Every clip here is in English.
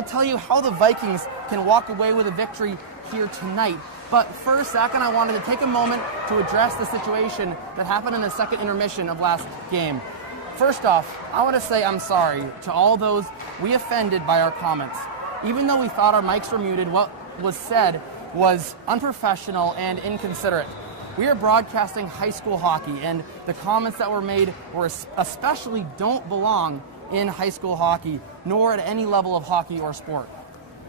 will tell you how the Vikings can walk away with a victory here tonight. But first, Zach and I wanted to take a moment to address the situation that happened in the second intermission of last game. First off, I want to say I'm sorry to all those we offended by our comments. Even though we thought our mics were muted, what was said was unprofessional and inconsiderate. We are broadcasting high school hockey, and the comments that were made especially don't belong in high school hockey, nor at any level of hockey or sport.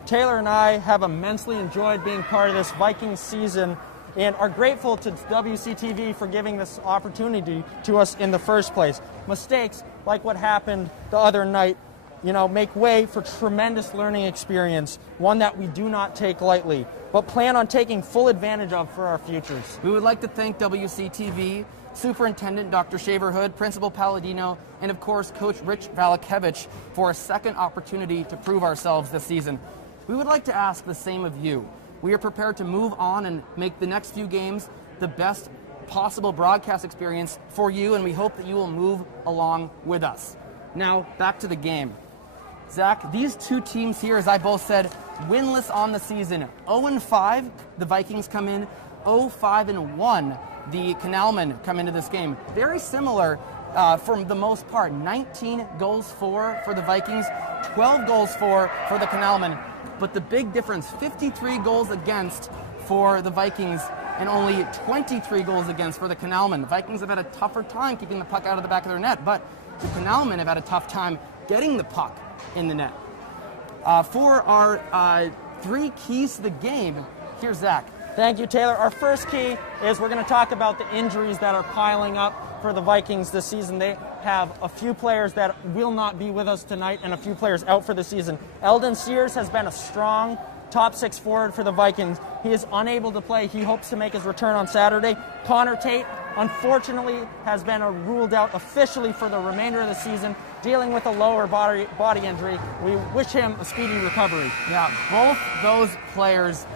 Taylor and I have immensely enjoyed being part of this Vikings season and are grateful to WCTV for giving this opportunity to us in the first place. Mistakes like what happened the other night, make way for tremendous learning experience, one that we do not take lightly, but plan on taking full advantage of for our futures. We would like to thank WCTV, Superintendent Dr. Shaverhood, Principal Palladino, and of course Coach Rich Valakevich for a second opportunity to prove ourselves this season. We would like to ask the same of you. We are prepared to move on and make the next few games the best possible broadcast experience for you, and we hope that you will move along with us. Now, back to the game. Zach, these two teams here, as I both said, winless on the season. 0-5, the Vikings come in. 0-5-1, the Canalmen come into this game. Very similar for the most part. 19 goals for the Vikings, 12 goals for the Canalmen. But the big difference, 53 goals against for the Vikings and only 23 goals against for the Canalmen. The Vikings have had a tougher time keeping the puck out of the back of their net, but the Canalmen have had a tough time getting the puck in the net. For our three keys to the game, here's Zach. Thank you, Taylor. Our first key is we're going to talk about the injuries that are piling up for the Vikings this season. They have a few players that will not be with us tonight and a few players out for the season. Eldon Sears has been a strong top six forward for the Vikings. He is unable to play. He hopes to make his return on Saturday. Connor Tate, unfortunately, has been ruled out officially for the remainder of the season, dealing with a lower body injury. We wish him a speedy recovery. Yeah, both those players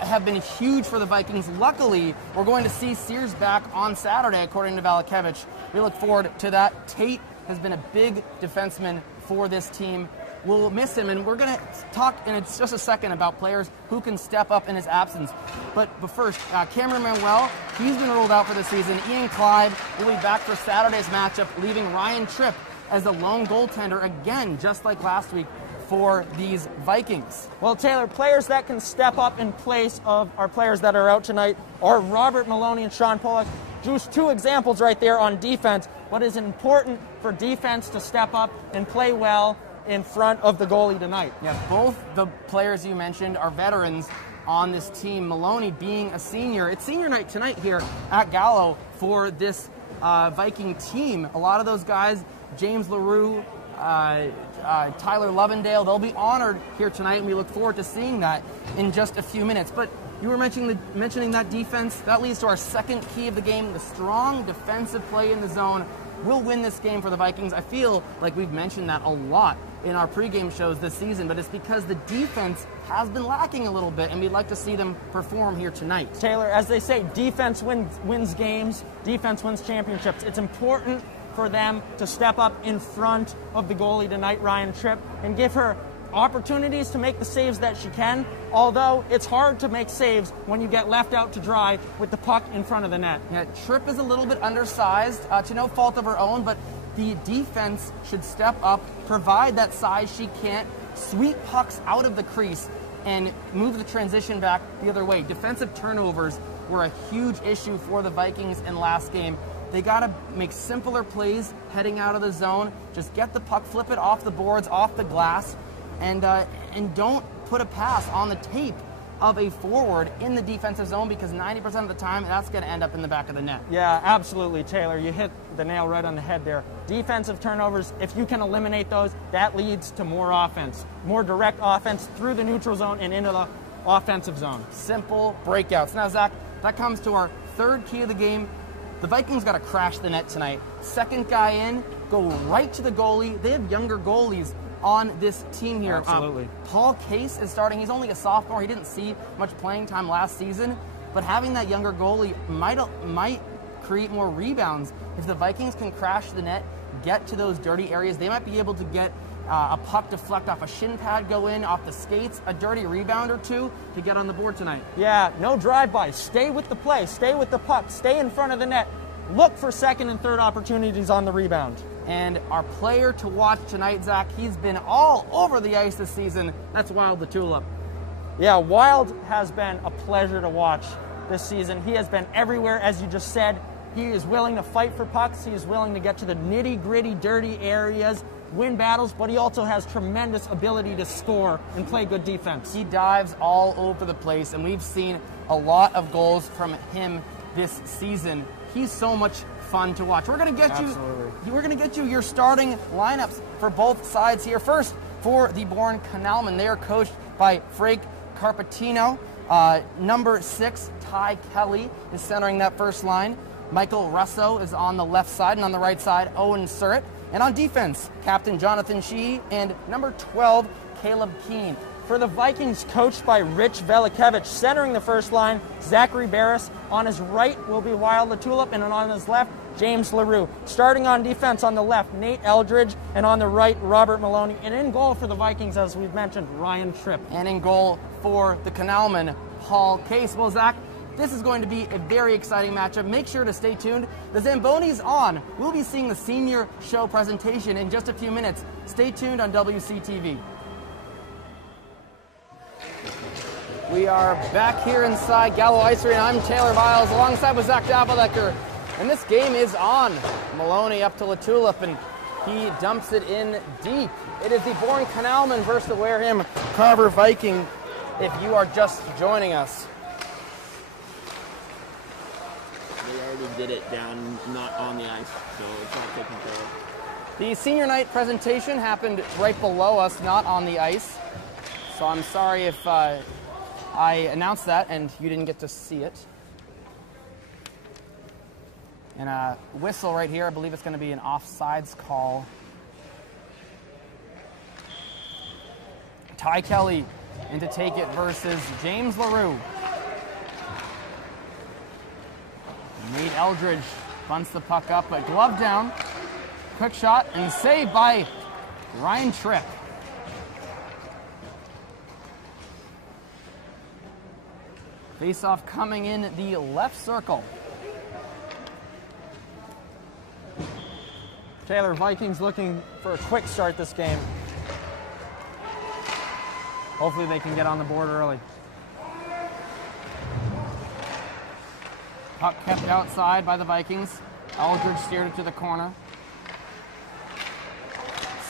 have been huge for the Vikings. Luckily, we're going to see Sears back on Saturday, according to Valakevich. We look forward to that. Tate has been a big defenseman for this team. We'll miss him, and we're going to talk in just a second about players who can step up in his absence. But first, Cameron Manuel, he's been ruled out for the season. Ian Clyde will be back for Saturday's matchup, leaving Ryan Tripp as the lone goaltender again, just like last week, for these Vikings. Well, Taylor, players that can step up in place of our players that are out tonight are Robert Maloney and Sean Pollock. Just two examples right there on defense. What is important for defense to step up and play well in front of the goalie tonight. Yeah, both the players you mentioned are veterans on this team. Maloney being a senior. It's senior night tonight here at Gallo for this Viking team. A lot of those guys, James LaRue, Tyler Lovendale, they'll be honored here tonight, and we look forward to seeing that in just a few minutes. But you were mentioning that defense. That leads to our second key of the game, the strong defensive play in the zone will win this game for the Vikings. I feel like we've mentioned that a lot in our pregame shows this season, but it's because the defense has been lacking a little bit, and we'd like to see them perform here tonight. Taylor, as they say, defense wins games, defense wins championships. It's important for them to step up in front of the goalie tonight, Ryan Tripp, and give her opportunities to make the saves that she can, although it's hard to make saves when you get left out to dry with the puck in front of the net. Yeah, Tripp is a little bit undersized, to no fault of her own, but the defense should step up, provide that size she can't, sweep pucks out of the crease, and move the transition back the other way. Defensive turnovers were a huge issue for the Vikings in last game. They got to make simpler plays heading out of the zone. Just get the puck, flip it off the boards, off the glass, and don't put a pass on the tape of a forward in the defensive zone, because 90% of the time that's going to end up in the back of the net. Yeah, absolutely, Taylor. You hit the nail right on the head there. Defensive turnovers, if you can eliminate those, that leads to more offense, more direct offense through the neutral zone and into the offensive zone. Simple breakouts. Now, Zach, that comes to our third key of the game. The Vikings got to crash the net tonight. Second guy in, go right to the goalie. They have younger goalies on this team here. Absolutely. Paul Case is starting. He's only a sophomore. He didn't see much playing time last season, but having that younger goalie might create more rebounds. If the Vikings can crash the net, get to those dirty areas. They might be able to get a puck deflect off a shin pad, go in, off the skates, a dirty rebound or two to get on the board tonight. Yeah, no drive-by. Stay with the play. Stay with the puck. Stay in front of the net. Look for second and third opportunities on the rebound. And our player to watch tonight, Zach, he's been all over the ice this season. That's Wild the Tulip. Yeah, Wild has been a pleasure to watch this season. He has been everywhere, as you just said. He is willing to fight for pucks. He is willing to get to the nitty-gritty, dirty areas, win battles, but he also has tremendous ability to score and play good defense. He dives all over the place, and we've seen a lot of goals from him this season. He's so much fun to watch. We're going to get you your starting lineups for both sides here. First, for the Bourne Canalmen, they are coached by Frank Carpatino. Number 6, Ty Kelly, is centering that first line. Michael Russo is on the left side, and on the right side, Owen Surrette. And on defense, Captain Jonathan Sheehy and number 12, Caleb Keane. For the Vikings, coached by Rich Velikevich, centering the first line, Zachary Barris. On his right will be Wild the Tulip, and on his left, James LaRue. Starting on defense on the left, Nate Eldridge, and on the right, Robert Maloney. And in goal for the Vikings, as we've mentioned, Ryan Tripp. And in goal for the Canalmen, Paul Case. Well, Zach, this is going to be a very exciting matchup. Make sure to stay tuned. The Zamboni's on. We'll be seeing the senior show presentation in just a few minutes. Stay tuned on WCTV. We are back here inside Gallo Ice Arena. I'm Taylor Viles alongside with Zach Dappeldecker. And this game is on. Maloney up to LaTulip, and he dumps it in deep. It is the Bourne Canalmen versus the Wareham Carver Viking, if you are just joining us. They already did it down, not on the ice, so it's not taken care of. The senior night presentation happened right below us, not on the ice. So I'm sorry if I announced that and you didn't get to see it. And a whistle right here. I believe it's going to be an offsides call. Ty Kelly in to take it versus James LaRue. Nate Eldridge bunts the puck up, but glove down. Quick shot and saved by Ryan Tripp. Face-off coming in the left circle. Taylor, Vikings looking for a quick start this game. Hopefully they can get on the board early. Puck kept outside by the Vikings. Eldridge steered it to the corner.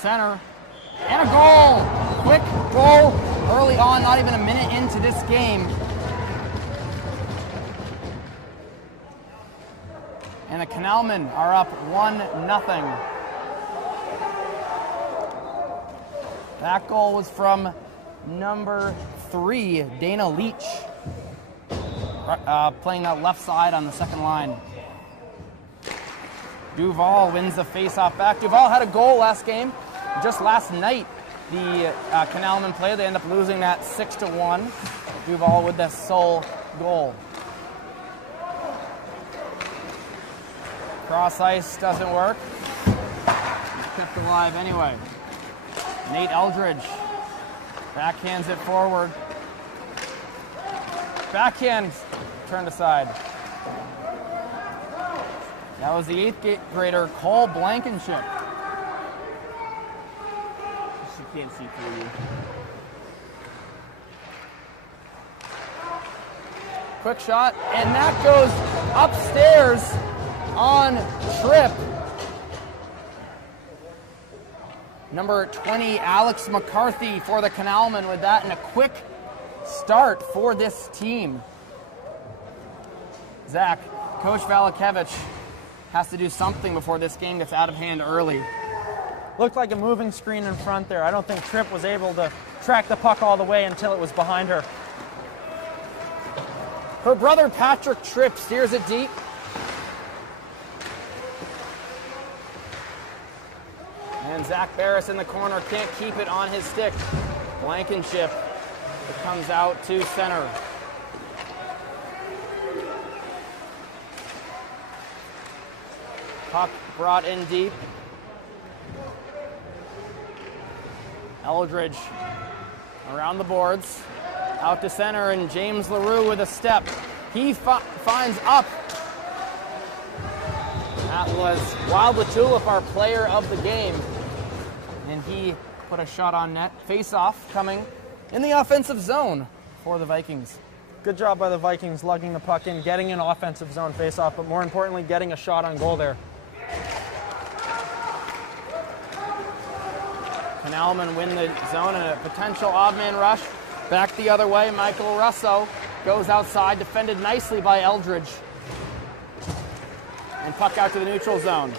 Center. And a goal! Quick goal early on, not even a minute into this game. And the Canalmen are up 1-0. That goal was from number 3, Dana Leach, playing that left side on the second line. Duval wins the face-off back. Duval had a goal last game. Just last night, the Canalmen played. They end up losing that 6-1. Duval with the sole goal. Cross ice doesn't work. He's kept alive anyway. Nate Eldridge backhands it forward. Backhand turned aside. That was the 8th grader Cole Blankenship. She can't see through you. Quick shot, and that goes upstairs on Tripp. Number 20, Alex McCarthy for the Canalmen with that, and a quick start for this team. Zach, Coach Velikevich has to do something before this game gets out of hand early. Looked like a moving screen in front there. I don't think Tripp was able to track the puck all the way until it was behind her. Her brother Patrick Tripp steers it deep. And Zach Barris in the corner can't keep it on his stick. Blankenship, it comes out to center. Puck brought in deep. Eldridge around the boards, out to center, and James LaRue with a step. He finds up. That was Wild Tulip, our player of the game. And he put a shot on net. Face-off coming in the offensive zone for the Vikings. Good job by the Vikings lugging the puck in, getting an offensive zone face-off, but more importantly, getting a shot on goal there. Canalmen win the zone and a potential odd-man rush. Back the other way, Michael Russo goes outside, defended nicely by Eldridge. And puck out to the neutral zone.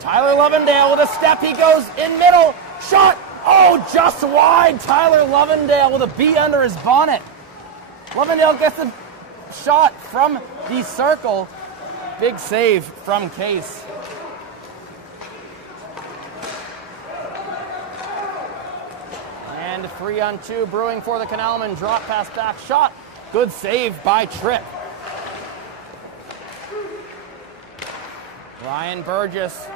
Tyler Lovendale with a step, he goes in middle, shot! Oh, just wide! Tyler Lovendale with a B under his bonnet. Lovendale gets a shot from the circle. Big save from Case. And 3-on-2 brewing for the Canalmen. Drop pass back shot. Good save by Tripp. Ryan Burgess,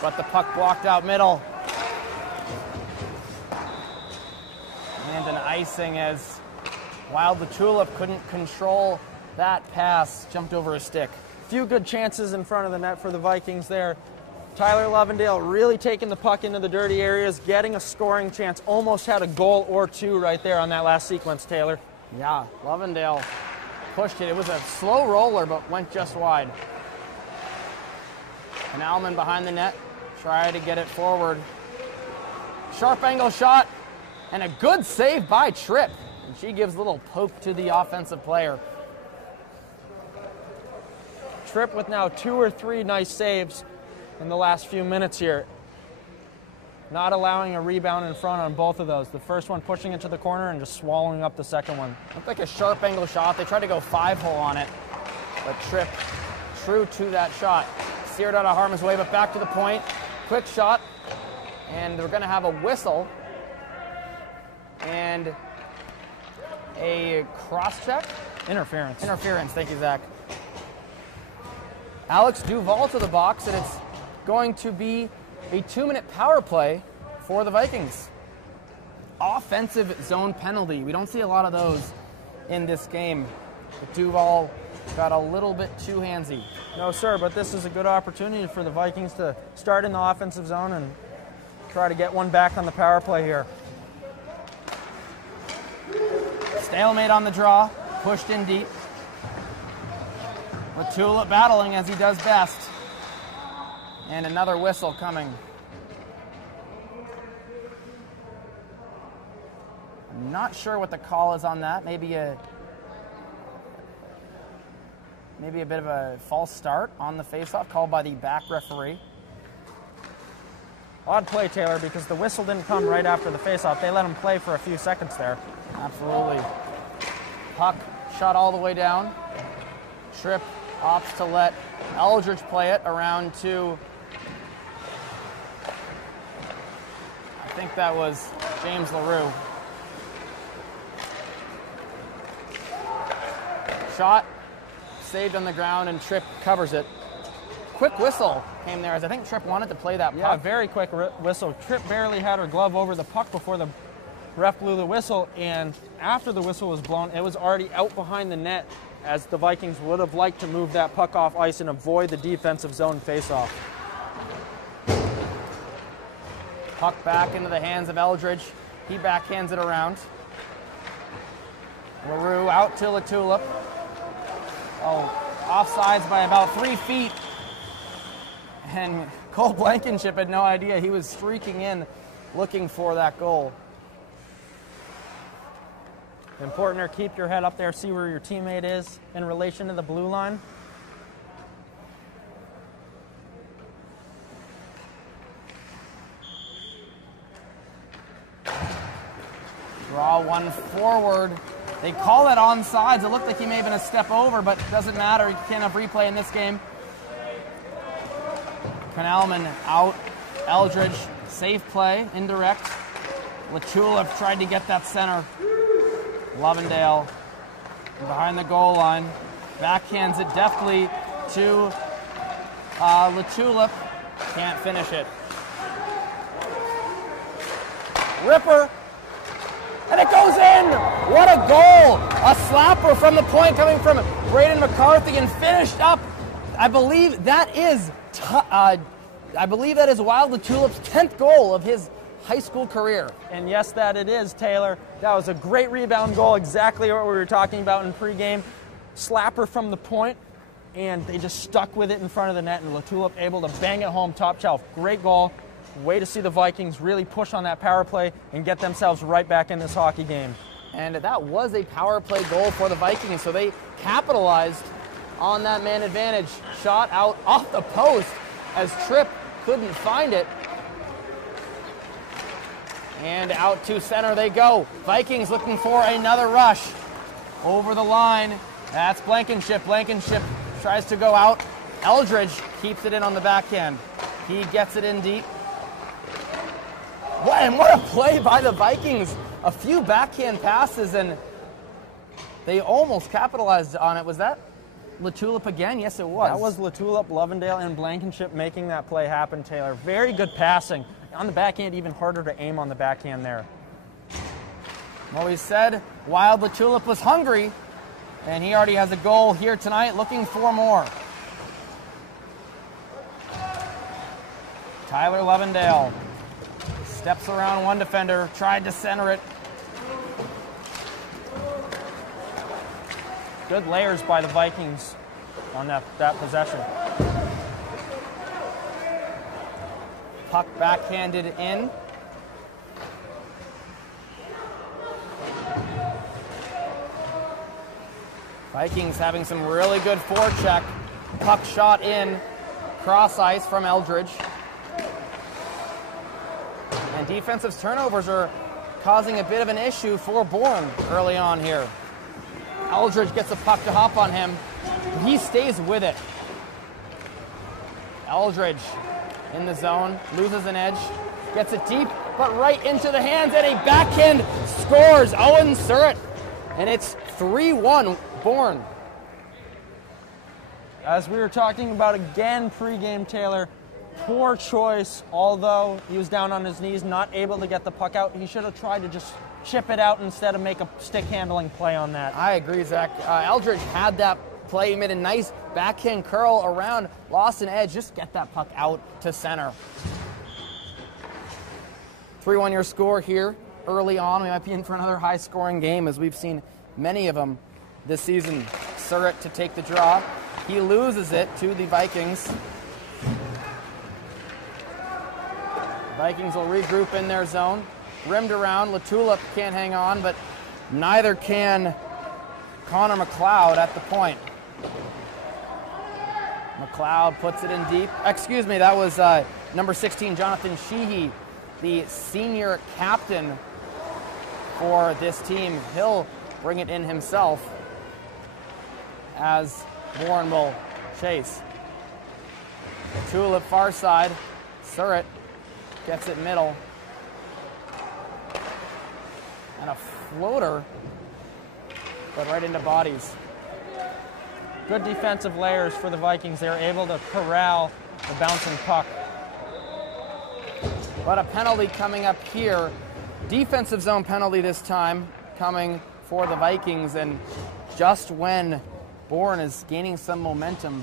but the puck blocked out middle. And an icing as Wild the Tulip couldn't control that pass. Jumped over a stick. Few good chances in front of the net for the Vikings there. Tyler Lovendale really taking the puck into the dirty areas, getting a scoring chance. Almost had a goal or two right there on that last sequence, Taylor. Yeah, Lovendale pushed it. It was a slow roller, but went just wide. Canalmen behind the net, try to get it forward. Sharp angle shot, and a good save by Tripp. And she gives a little poke to the offensive player. Tripp with now 2 or 3 nice saves in the last few minutes here. Not allowing a rebound in front on both of those. The first one pushing it to the corner and just swallowing up the second one. Looked like a sharp angle shot. They tried to go 5-hole on it, but Tripp true to that shot. Steered out of harm's way, but back to the point. Quick shot, and we're going to have a whistle and a cross-check. Interference. Interference, thank you, Zach. Alex Duvall to the box, and it's going to be a 2-minute power play for the Vikings. Offensive zone penalty. We don't see a lot of those in this game. But Duvall got a little bit too handsy. No, sir, but this is a good opportunity for the Vikings to start in the offensive zone and try to get one back on the power play here. Stalemate on the draw, pushed in deep. With Tulip battling as he does best. And another whistle coming. I'm not sure what the call is on that. Maybe a bit of a false start on the faceoff called by the back referee. Odd play, Taylor, because the whistle didn't come right after the faceoff. They let him play for a few seconds there. Absolutely. Puck shot all the way down. Tripp opts to let Eldridge play it around to, I think that was James LaRue. Shot, saved on the ground, and Tripp covers it. Quick whistle came there, as I think Tripp wanted to play that puck. Yeah, very quick whistle. Tripp barely had her glove over the puck before the ref blew the whistle, and after the whistle was blown, it was already out behind the net, as the Vikings would have liked to move that puck off ice and avoid the defensive zone faceoff. Puck back into the hands of Eldridge. He backhands it around. LaRue out to the Tulip. Oh, offsides by about 3 feet. And Cole Blankenship had no idea. He was streaking in looking for that goal. Important to keep your head up there, see where your teammate is in relation to the blue line. Draw one forward. They call it onside. It looked like he may have been a step over, but it doesn't matter. You can't have replay in this game. Canalmen out. Eldridge, safe play, indirect. LaTulip tried to get that center. Lovendale behind the goal line. Backhands it deftly to LaTulip. Can't finish it. Ripper. And it goes in! What a goal! A slapper from the point coming from Braden McCarthy and finished up. I believe that is Wild the Tulip's 10th goal of his high school career. And yes, that it is, Taylor. That was a great rebound goal, exactly what we were talking about in pregame. Slapper from the point, and they just stuck with it in front of the net, and La Tulip able to bang it home top shelf. Great goal. Way to see the Vikings really push on that power play and get themselves right back in this hockey game. And that was a power play goal for the Vikings, so they capitalized on that man advantage. Shot out off the post as Tripp couldn't find it. And out to center they go. Vikings looking for another rush. Over the line, that's Blankenship. Blankenship tries to go out. Eldridge keeps it in on the backhand. He gets it in deep. What a play by the Vikings. A few backhand passes, and they almost capitalized on it. Was that La Tulip again? Yes, it was. That was La Tulip, Lovendale, and Blankenship making that play happen, Taylor. Very good passing. On the backhand, even harder to aim on the backhand there. Well, we said Wild La Tulip was hungry, and he already has a goal here tonight, looking for more. Tyler Lovendale steps around one defender, tried to center it. Good layers by the Vikings on that possession. Puck backhanded in. Vikings having some really good forecheck. Puck shot in, cross ice from Eldridge. And defensive turnovers are causing a bit of an issue for Bourne early on here. Eldridge gets the puck to hop on him. He stays with it. Eldridge in the zone, loses an edge, gets it deep, but right into the hands, and a backhand scores. Owen Surrette, and it's 3-1 Bourne. As we were talking about again pregame, Taylor, poor choice. Although he was down on his knees, not able to get the puck out, he should have tried to just chip it out instead of make a stick handling play on that. I agree, Zach. Eldridge had that play. He made a nice backhand curl around, lost an edge. Just get that puck out to center. 3-1 your score here early on. We might be in for another high-scoring game, as we've seen many of them this season. Surrette to take the draw. He loses it to the Vikings. Vikings will regroup in their zone. Rimmed around. La Tulip can't hang on, but neither can Connor McLeod at the point. McLeod puts it in deep. Excuse me, that was number 16, Jonathan Sheehy, the senior captain for this team. He'll bring it in himself as Bourne will chase. Tulip far side. Surrette gets it middle. And a floater, but right into bodies. Good defensive layers for the Vikings. They were able to corral the bouncing puck. But a penalty coming up here. Defensive zone penalty this time coming for the Vikings. And just when Bourne is gaining some momentum,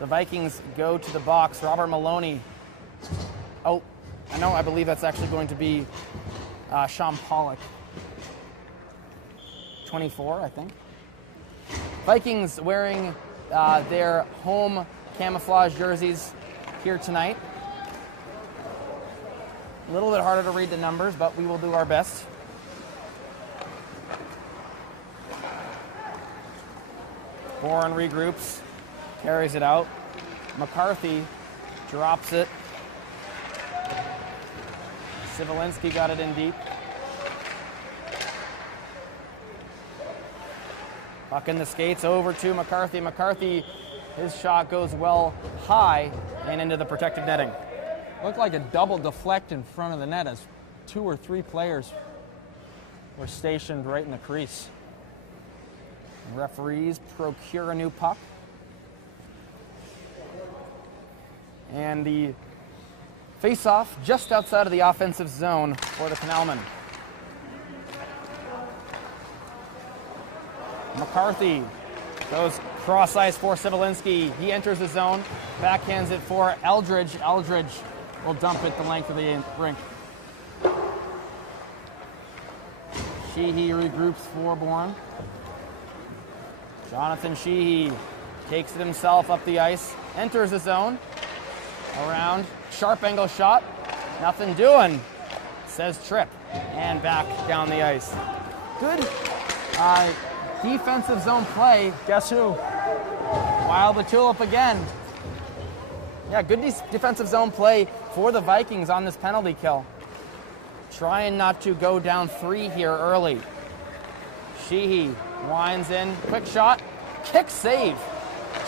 the Vikings go to the box. Robert Maloney. Oh, I believe that's actually going to be Sean Pollock. 24, I think. Vikings wearing their home camouflage jerseys here tonight. A little bit harder to read the numbers, but we will do our best. Bourne regroups, carries it out. McCarthy drops it. Sivolinski got it in deep. Puck in the skates over to McCarthy. McCarthy, his shot goes well high and into the protected netting. Looked like a double deflect in front of the net as 2 or 3 players were stationed right in the crease. Referees procure a new puck. And the Face-off just outside of the offensive zone for the Canalmen. McCarthy goes cross ice for Sivelinski. He enters the zone, backhands it for Eldridge. Eldridge will dump it the length of the rink. Sheehy regroups for Bourne. Jonathan Sheehy takes it himself up the ice, enters the zone, around, sharp angle shot, nothing doing, says Tripp, and back down the ice. Good defensive zone play. Guess who? Wild the Tulip again. Yeah, good defensive zone play for the Vikings on this penalty kill. Trying not to go down 3 here early. Sheehy winds in, quick shot, kick save.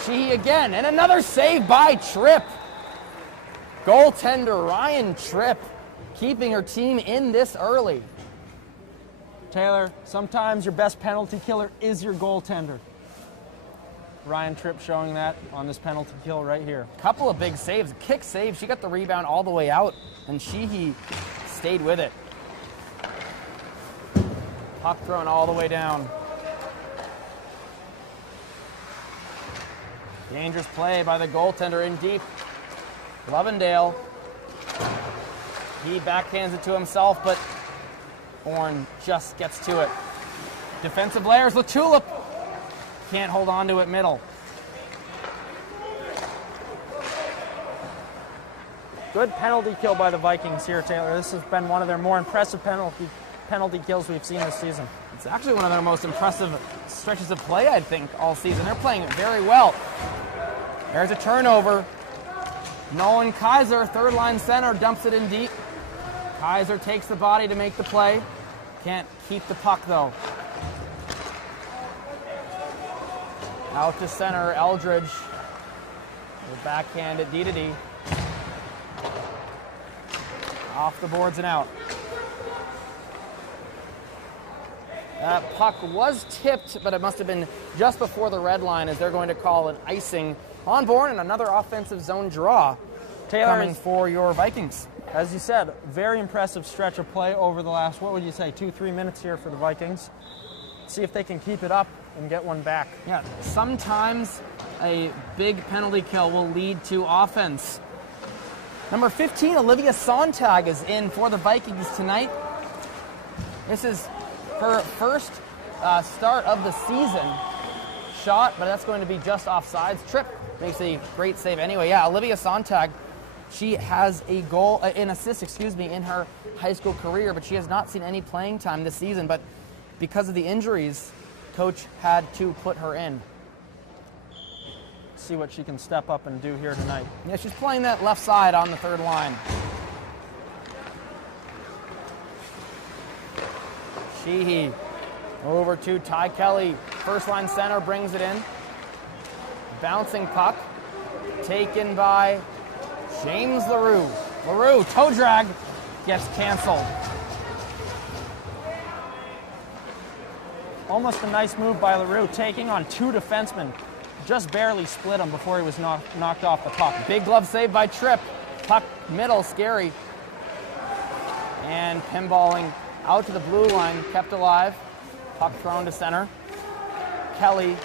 Sheehy again, and another save by Tripp. Goaltender Ryan Tripp keeping her team in this early. Taylor, sometimes your best penalty killer is your goaltender. Ryan Tripp showing that on this penalty kill right here. Couple of big saves, kick save. She got the rebound all the way out, and Sheehy stayed with it. Puck thrown all the way down. Dangerous play by the goaltender in deep. Lovendale. He backhands it to himself, but Bourne just gets to it. Defensive layers, the Tulip can't hold on to it middle. Good penalty kill by the Vikings here, Taylor. This has been one of their more impressive penalty kills we've seen this season. It's actually one of their most impressive stretches of play, I think, all season. They're playing it very well. There's a turnover. Nolan Kaiser, third line center, dumps it in deep. Kaiser takes the body to make the play. Can't keep the puck, though. Out to center, Eldridge. The backhand at D-to-D. Off the boards and out. That puck was tipped, but it must have been just before the red line, as they're going to call an icing on Bourne, and another offensive zone draw coming for your Vikings. As you said, very impressive stretch of play over the last, what would you say, 2-3 minutes here for the Vikings. See if they can keep it up and get one back. Yeah, sometimes a big penalty kill will lead to offense. Number 15, Olivia Sontag, is in for the Vikings tonight. This is her first start of the season. Shot, but that's going to be just offsides. Tripp makes a great save anyway. Yeah, Olivia Sontag, she has a goal, an assist, in her high school career, but she has not seen any playing time this season. But because of the injuries, coach had to put her in. See what she can step up and do here tonight. Yeah, she's playing that left side on the third line. Sheehy over to Ty Kelly. First line center brings it in. Bouncing puck. Taken by James LaRue. LaRue, toe drag, gets canceled. Almost a nice move by LaRue, taking on 2 defensemen. Just barely split him before he was knocked off the puck. Big glove save by Tripp. Puck middle, scary. And pinballing out to the blue line, kept alive. Puck thrown to center. Kelly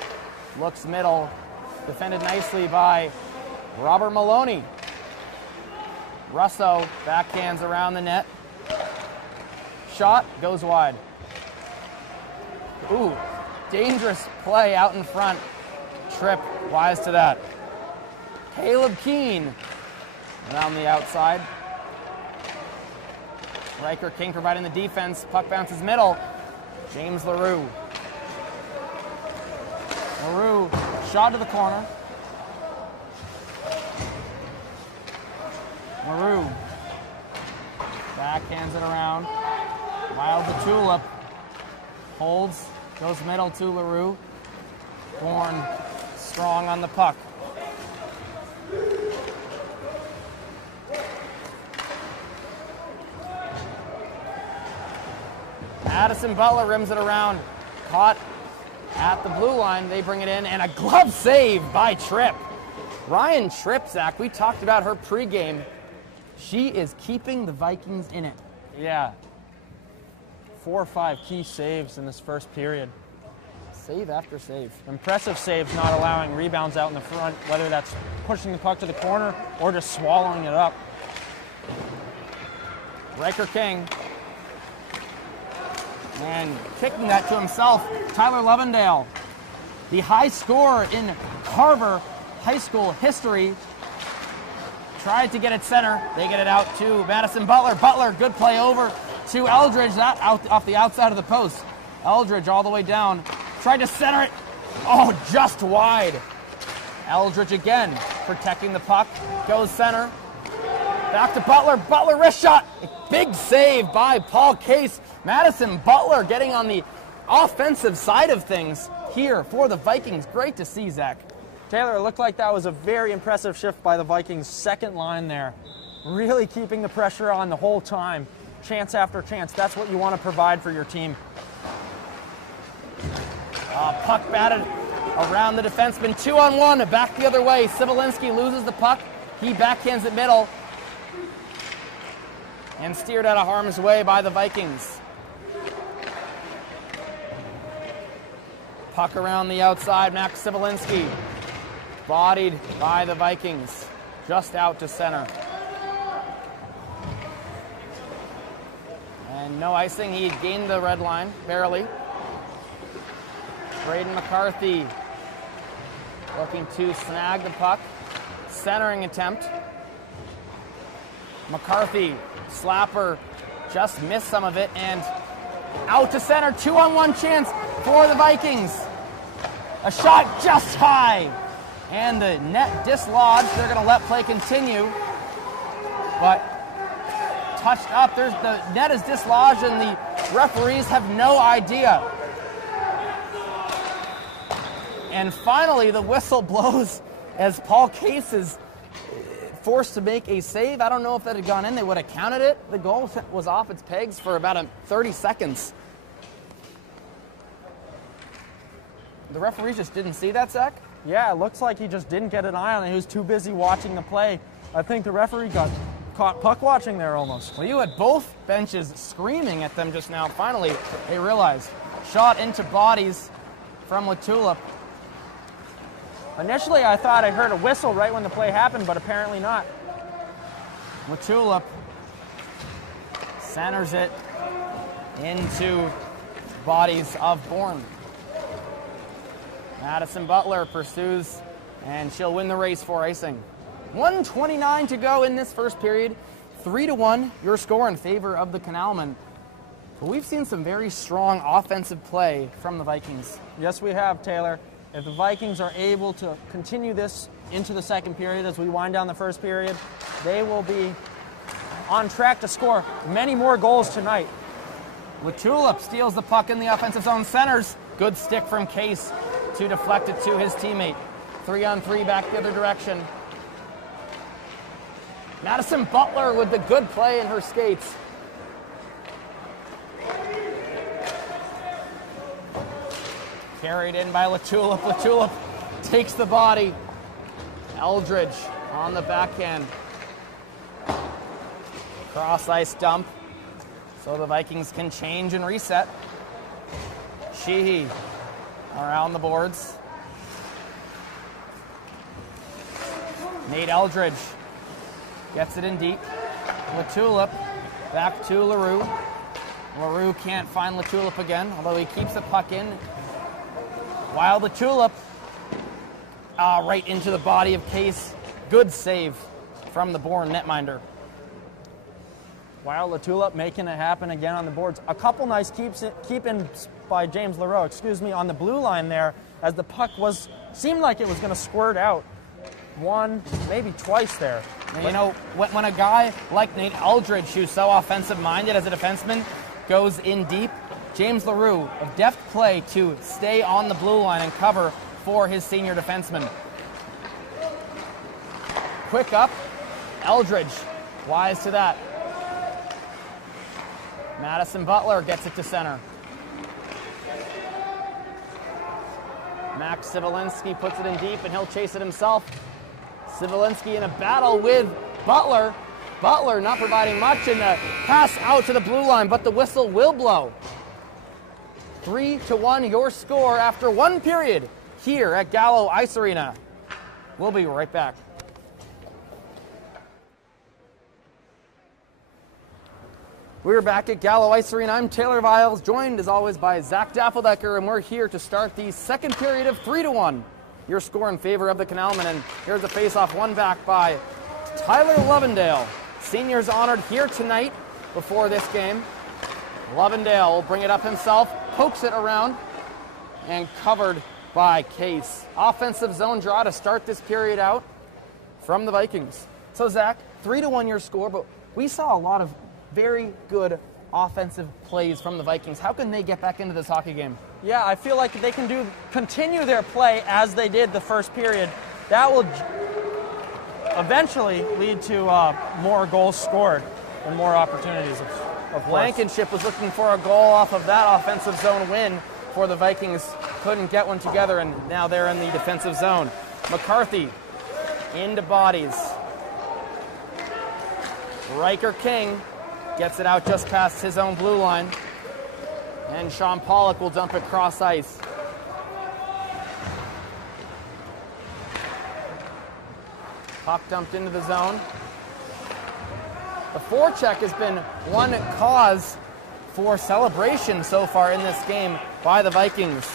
looks middle. Defended nicely by Robert Maloney. Russo backhands around the net. Shot goes wide. Ooh, dangerous play out in front. Tripp wise to that. Caleb Keane around the outside. Riker King providing the defense. Puck bounces middle. James LaRue. LaRue, shot to the corner. LaRue backhands it around. Wild the Tulip. Holds, goes middle to LaRue. Bourne strong on the puck. Addison Butler rims it around. Caught at the blue line. They bring it in, and a glove save by Tripp. Ryan Tripp, Zach, we talked about her pregame. She is keeping the Vikings in it. Yeah. 4 or 5 key saves in this first period. Save after save. Impressive saves, not allowing rebounds out in the front, whether that's pushing the puck to the corner or just swallowing it up. Riker King. And kicking that to himself, Tyler Levendale. The high scorer in Carver high school history. Tried to get it center. They get it out to Madison Butler. Butler, good play over to Eldridge. That out off the outside of the post. Eldridge all the way down. Tried to center it. Oh, just wide. Eldridge again protecting the puck. Goes center. Back to Butler. Butler wrist shot. Big save by Paul Case. Madison Butler getting on the offensive side of things here for the Vikings. Great to see, Zach. Taylor, it looked like that was a very impressive shift by the Vikings' second line there. Really keeping the pressure on the whole time. Chance after chance. That's what you want to provide for your team. Puck batted around the defenseman. 2-on-1. Back the other way. Sivolinski loses the puck. He backhands it middle. And steered out of harm's way by the Vikings. Puck around the outside. Max Sivolinski. Bodied by the Vikings. Just out to center. And no icing. He gained the red line, barely. Braden McCarthy looking to snag the puck. Centering attempt. McCarthy, slapper, just missed some of it, and out to center. 2-on-1 chance for the Vikings. A shot just high. And the net dislodged. They're going to let play continue. But touched up. The net is dislodged, and the referees have no idea. And finally, the whistle blows as Paul Case is forced to make a save. I don't know if that had gone in. They would have counted it. The goal was off its pegs for about 30 seconds. The referees just didn't see that, Zach? Yeah, it looks like he just didn't get an eye on it. He was too busy watching the play. I think the referee got caught puck watching there almost. Well, you had both benches screaming at them just now. Finally, they realized. Shot into bodies from Latulip. Initially, I thought I heard a whistle right when the play happened, but apparently not. Latulip centers it into bodies of Bourne. Madison Butler pursues, and she'll win the race for icing. 1:29 to go in this first period. 3-1, your score in favor of the Canalmen. But we've seen some very strong offensive play from the Vikings. Yes, we have, Taylor. If the Vikings are able to continue this into the second period as we wind down the first period, they will be on track to score many more goals tonight. Latulip steals the puck in the offensive zone, centers. Good stick from Case to deflect it to his teammate. 3-on-3 back the other direction. Madison Butler with the good play in her skates. Carried in by Latulip. Latulip takes the body. Eldridge on the backhand. Cross ice dump. So the Vikings can change and reset. Sheehy around the boards. Nate Eldridge gets it in deep. Latulip back to LaRue. LaRue can't find Latulip again, although he keeps the puck in. While Latulip right into the body of Case. Good save from the Bourne netminder. While Latulip making it happen again on the boards. A couple nice keep-ins by James Leroux, on the blue line there, as the puck seemed like it was going to squirt out. One, maybe twice there. And you know, when a guy like Nate Eldridge, who's so offensive-minded as a defenseman, goes in deep, James Leroux, a deft play to stay on the blue line and cover for his senior defenseman. Quick up, Eldridge, wise to that. Madison Butler gets it to center. Max Sivolinski puts it in deep, and he'll chase it himself. Sivolinski in a battle with Butler. Butler not providing much, and the pass out to the blue line, but the whistle will blow. 3-1 your score after one period here at Gallo Ice Arena. We'll be right back. We're back at Gallo Ice Arena. I'm Taylor Viles, joined as always by Zach Daffeldecker, and we're here to start the second period of 3-1. Your score in favor of the Canalmen, and here's a face-off won back by Tyler Lovendale. Seniors honored here tonight before this game. Lovendale will bring it up himself, pokes it around, and covered by Case. Offensive zone draw to start this period out from the Vikings. So Zach, 3-1 your score, but we saw a lot of very good offensive plays from the Vikings. How can they get back into this hockey game? Yeah, I feel like they can continue their play as they did the first period. That will eventually lead to more goals scored and more opportunities of Blankenship was looking for a goal off of that offensive zone win for the Vikings. Couldn't get one together, and now they're in the defensive zone. McCarthy into bodies. Riker King gets it out just past his own blue line. And Sean Pollock will dump it cross ice. Puck dumped into the zone. The forecheck has been one cause for celebration so far in this game by the Vikings.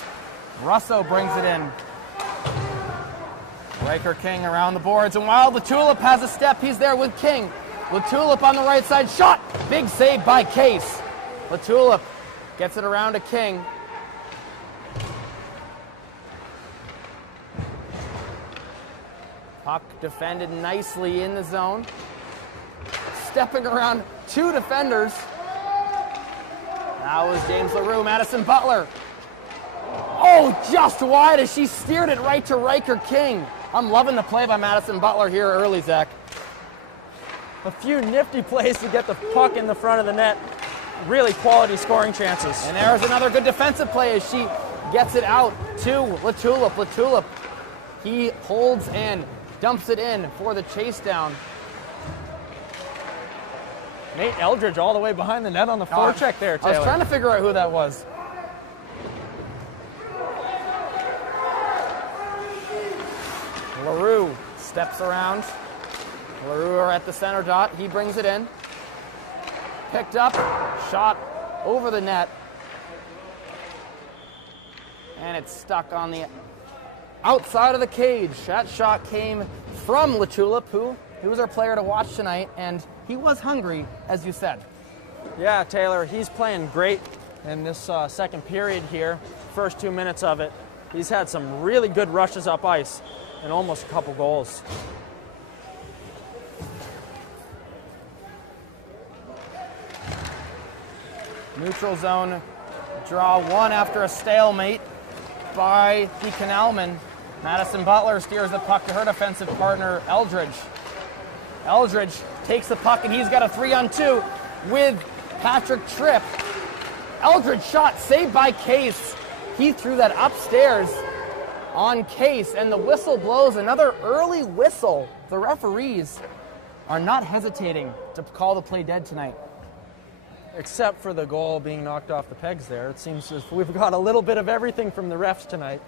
Russo brings it in. Riker King around the boards, and while LaTulip has a step, he's there with King. LaTulip on the right side, shot! Big save by Case. LaTulip gets it around to King. Puck defended nicely in the zone. Stepping around two defenders. That was James LaRue. Madison Butler. Oh, just wide as she steered it right to Riker King. I'm loving the play by Madison Butler here early, Zach. A few nifty plays to get the puck in the front of the net. Really quality scoring chances. And there's another good defensive play as she gets it out to LaTulip. LaTulip, he holds and dumps it in for the chase down. Nate Eldridge all the way behind the net on the forecheck there, Taylor. I was trying to figure out who that was. LaRue steps around. LaRue are at the center dot. He brings it in. Picked up, shot over the net. And it's stuck on the outside of the cage. That shot came from LaTulip, who was our player to watch tonight, and he was hungry, as you said. Yeah, Taylor, he's playing great in this second period here. First 2 minutes of it. He's had some really good rushes up ice and almost a couple goals. Neutral zone draw one after a stalemate by the Canalmen. Madison Butler steers the puck to her defensive partner, Eldridge. Eldridge takes the puck, and he's got a 3-on-2 with Patrick Tripp. Eldridge shot saved by Case. He threw that upstairs on Case, and the whistle blows. Another early whistle. The referees are not hesitating to call the play dead tonight. Except for the goal being knocked off the pegs there. It seems as if we've got a little bit of everything from the refs tonight.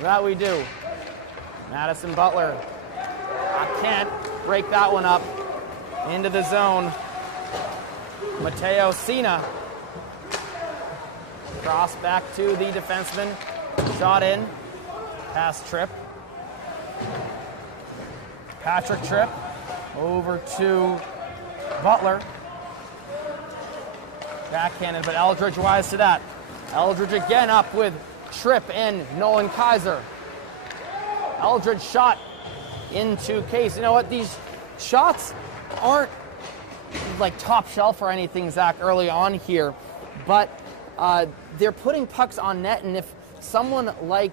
That we do. Madison Butler. I can't break that one up. Into the zone. Mateo Sina. Cross back to the defenseman. Shot in. Past Tripp. Patrick Tripp. Over to Butler. Backhanded, but Eldridge wise to that. Eldridge again up with Tripp and Nolan Kaiser. Eldridge shot into Case. You know what? These shots aren't like top shelf or anything, Zach, early on here, but they're putting pucks on net, and if someone like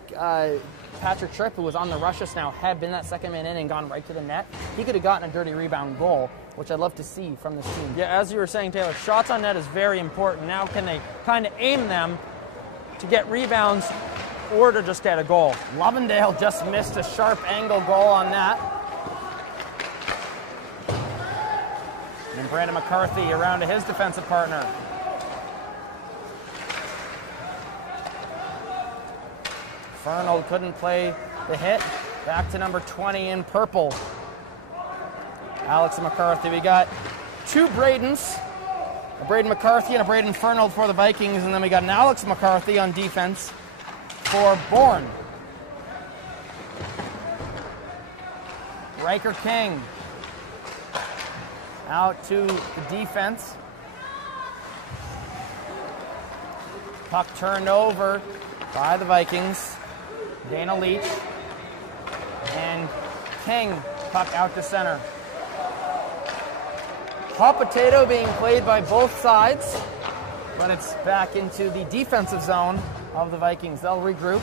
Patrick Tripp, who was on the rush just now, had been that second man in and gone right to the net, he could have gotten a dirty rebound goal, which I'd love to see from this team. Yeah, as you were saying, Taylor, shots on net is very important. Now can they kind of aim them to get rebounds or to just get a goal? Lovendale just missed a sharp angle goal on that. Brandon McCarthy around to his defensive partner. Fernald couldn't play the hit. Back to number 20 in purple. Alex McCarthy. We got two Bradens, a Braden McCarthy and a Braden Fernald for the Vikings, and then we got an Alex McCarthy on defense for Bourne. Riker King out to the defense. Puck turned over by the Vikings. Dana Leach and King, puck out to center. Hot potato being played by both sides, but it's back into the defensive zone of the Vikings. They'll regroup.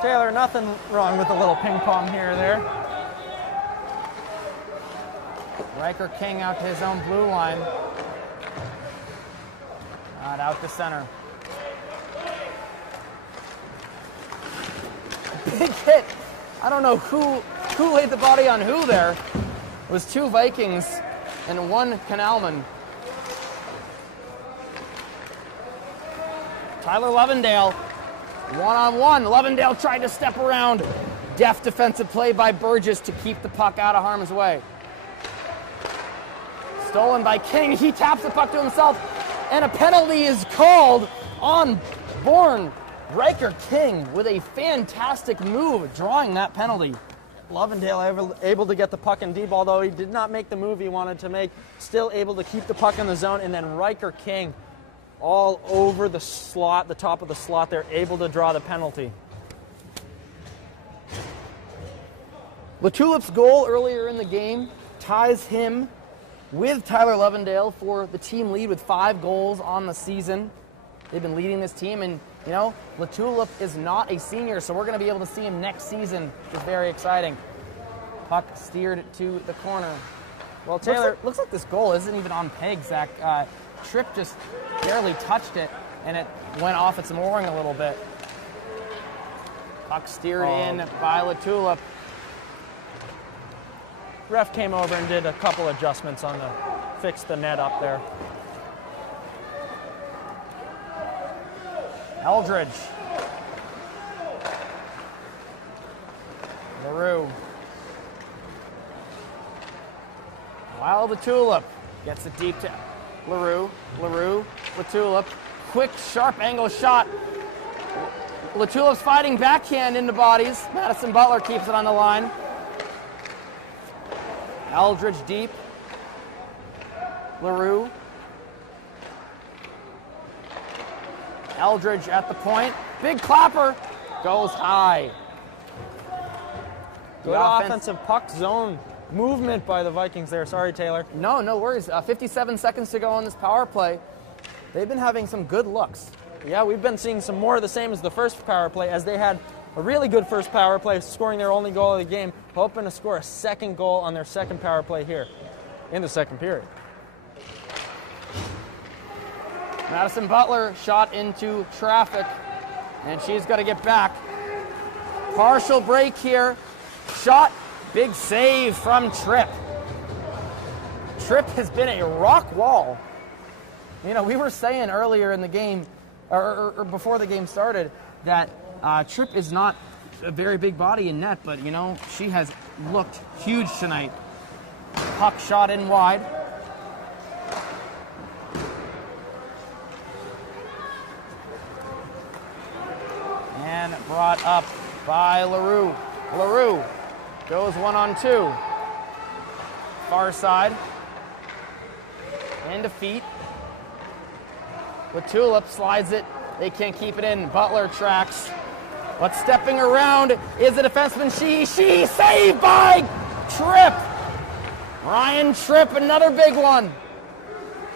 Taylor, nothing wrong with a little ping pong here or there. Riker King out to his own blue line. Out to center. Big hit. I don't know who laid the body on who there. It was two Vikings and one Canalmen. Tyler Lovendale, one-on-one. Lovendale tried to step around. Deft defensive play by Burgess to keep the puck out of harm's way. Stolen by King. He taps the puck to himself, and a penalty is called on Bourne. Riker King with a fantastic move, drawing that penalty. Lovendale able to get the puck in deep, although he did not make the move he wanted to make. Still able to keep the puck in the zone, and then Riker King all over the slot, the top of the slot there, able to draw the penalty. LaTulip's goal earlier in the game ties him with Tyler Lovendale for the team lead with 5 goals on the season. They've been leading this team, and you know, LaTulip is not a senior, so we're going to be able to see him next season, which is very exciting. Puck steered to the corner. Well, Taylor, looks like this goal isn't even on peg, Zach. Tripp just barely touched it, and it went off its mooring a little bit. Puck steered in by LaTulip. Ref came over and did a couple adjustments on fix the net up there. Eldridge. LaRue. While LaTulip gets it deep to LaRue. LaTulip. Quick, sharp angle shot. LaTulip's fighting backhand into bodies. Madison Butler keeps it on the line. Eldridge deep. LaRue. Eldridge at the point. Big clapper. Goes high. Good offensive puck zone movement by the Vikings there. Sorry, Taylor. No worries. 57 seconds to go on this power play. They've been having some good looks. Yeah, we've been seeing some more of the same as the first power play, as they had a really good first power play, scoring their only goal of the game, hoping to score a second goal on their second power play here in the second period. Madison Butler shot into traffic, and she's got to get back. Partial break here. Shot. Big save from Tripp. Tripp has been a rock wall. You know, we were saying earlier in the game, or before the game started, that Tripp is not a very big body in net, but, you know, she has looked huge tonight. Puck shot in wide. And brought up by LaRue. LaRue goes 1-on-2. Far side. Into feet. LaTulip slides it. They can't keep it in. Butler tracks. But stepping around is the defenseman Sheehy. Sheehy saved by Tripp. Ryan Tripp, another big one.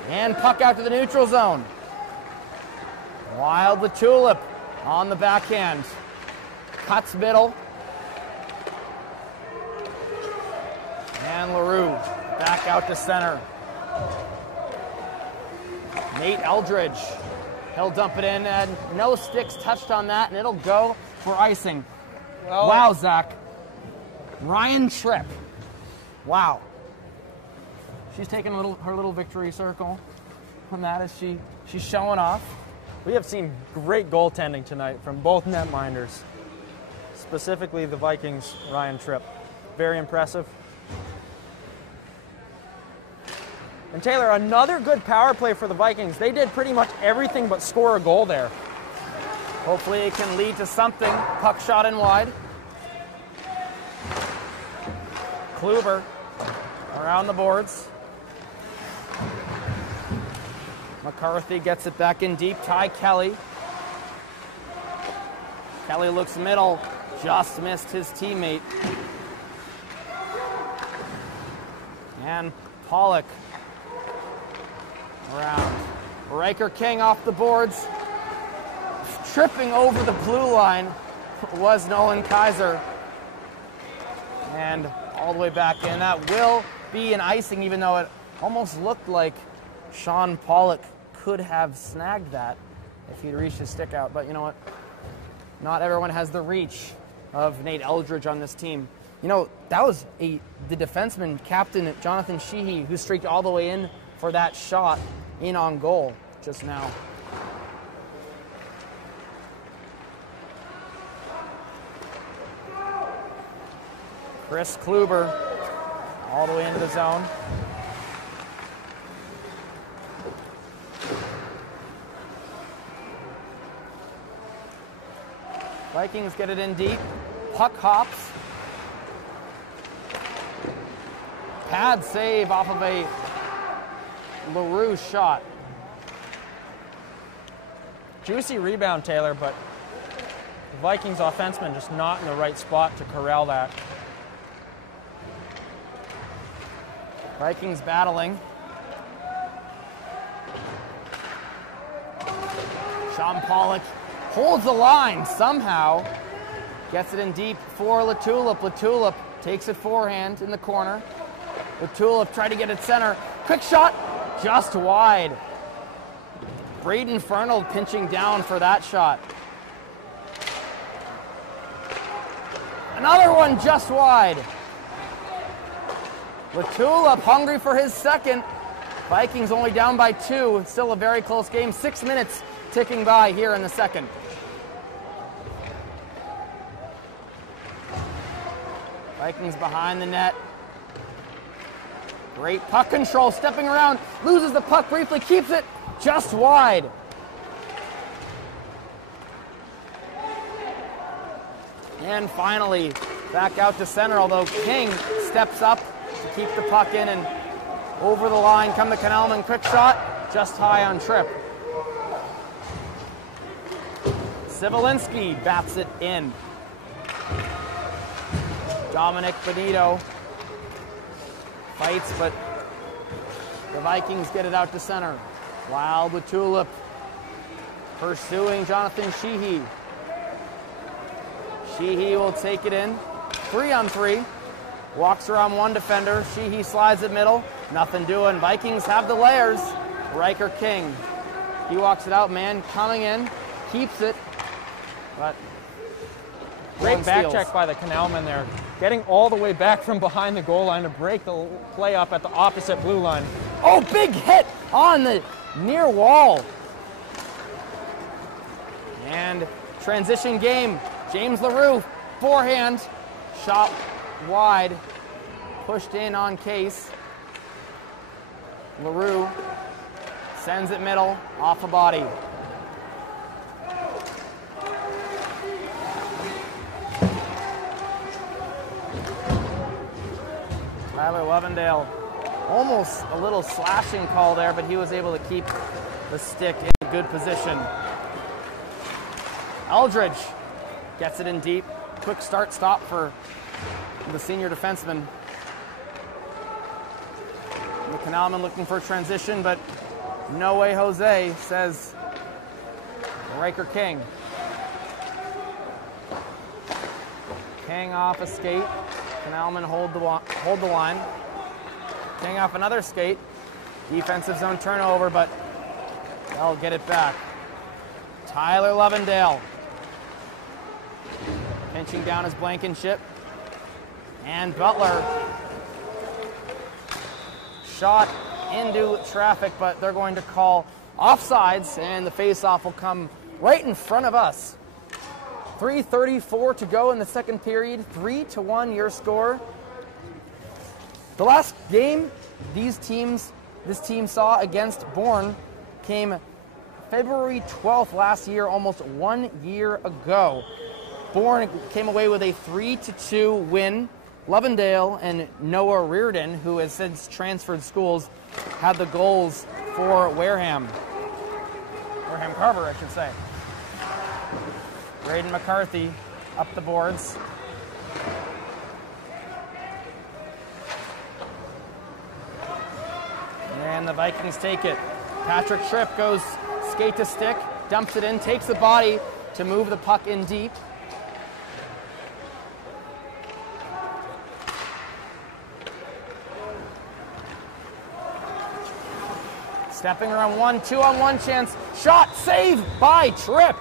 And puck out to the neutral zone. Wild LaTulip on the backhand. Cuts middle. And LaRue back out to center. Nate Eldridge. He'll dump it in, and no sticks touched on that, and it'll go for icing. Well, wow, Zach. Ryan Tripp. Wow. She's taking her little victory circle on that as she's showing off. We have seen great goaltending tonight from both netminders, specifically the Vikings' Ryan Tripp. Very impressive. And Taylor, another good power play for the Vikings. They did pretty much everything but score a goal there. Hopefully it can lead to something. Puck shot in wide. Kluber around the boards. McCarthy gets it back in deep. Ty Kelly. Kelly looks middle. Just missed his teammate. And Pollock around. Riker King off the boards. Tripping over the blue line was Nolan Kaiser. And all the way back in. That will be an icing, even though it almost looked like Sean Pollock could have snagged that if he'd reached his stick out. But you know what? Not everyone has the reach of Nate Eldridge on this team. You know, that was the defenseman, captain Jonathan Sheehy, who streaked all the way in for that shot in on goal just now. Chris Kluber all the way into the zone. Vikings get it in deep. Puck hops. Pad save off of a LaRue shot. Juicy rebound, Taylor, but the Vikings offenseman just not in the right spot to corral that. Vikings battling. Sean Pollock holds the line somehow. Gets it in deep for Latulip. Latulip takes it forehand in the corner. Latulip tried to get it center. Quick shot, just wide. Braden Fernald pinching down for that shot. Another one just wide. Latulip hungry for his second. Vikings only down by 2. It's still a very close game. 6 minutes ticking by here in the second. Vikings behind the net. Great puck control, stepping around, loses the puck briefly, keeps it just wide. And finally, back out to center, although King steps up to keep the puck in, and over the line come the Canalmen. Quick shot, just high on Tripp. Sivelinski bats it in. Dominic Benito fights, but the Vikings get it out to center. Wild with Tulip pursuing Jonathan Sheehy. Sheehy will take it in. 3-on-3. Walks around one defender. Sheehy slides it middle. Nothing doing. Vikings have the layers. Riker King. He walks it out. Man coming in. Keeps it. But great back check by the Canalmen there. Getting all the way back from behind the goal line to break the play up at the opposite blue line. Oh, big hit on the near wall. And transition game. James LaRue, forehand, shot wide, pushed in on Case. LaRue sends it middle, off a body. Tyler Levendale, almost a little slashing call there, but he was able to keep the stick in a good position. Eldridge gets it in deep. Quick start-stop for the senior defenseman. The Canalmen looking for a transition, but no way Jose, says Riker King. King off a skate. Canalmen hold the line. King off another skate. Defensive zone turnover, but they'll get it back. Tyler Levendale pinching down his Blankenship. And Butler shot into traffic, but they're going to call offsides, and the face-off will come right in front of us. 3:34 to go in the second period. 3-1 your score. The last game this team saw against Bourne came February 12th last year, almost 1 year ago. Bourne came away with a 3-2 win. Lovendale and Noah Reardon, who has since transferred schools, had the goals for Wareham. Wareham Carver, I should say. Braden McCarthy up the boards. And the Vikings take it. Patrick Tripp goes skate to stick, dumps it in, takes the body to move the puck in deep. Stepping around 1, 2-on-1 chance. Shot, save by Tripp.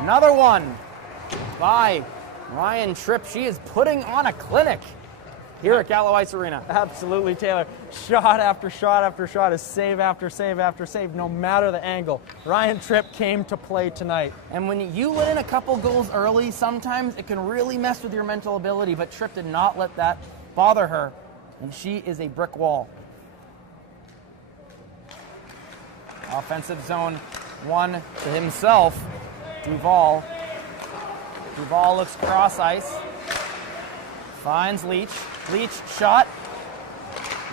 Another one by Ryan Tripp. She is putting on a clinic here at Gallo Ice Arena. Absolutely, Taylor. Shot after shot after shot is save after save after save, no matter the angle. Ryan Tripp came to play tonight. And when you let in a couple goals early, sometimes it can really mess with your mental ability, but Tripp did not let that bother her, and she is a brick wall. Offensive zone 1 to himself. Duval. Duval looks cross ice. Finds Leach. Leach shot.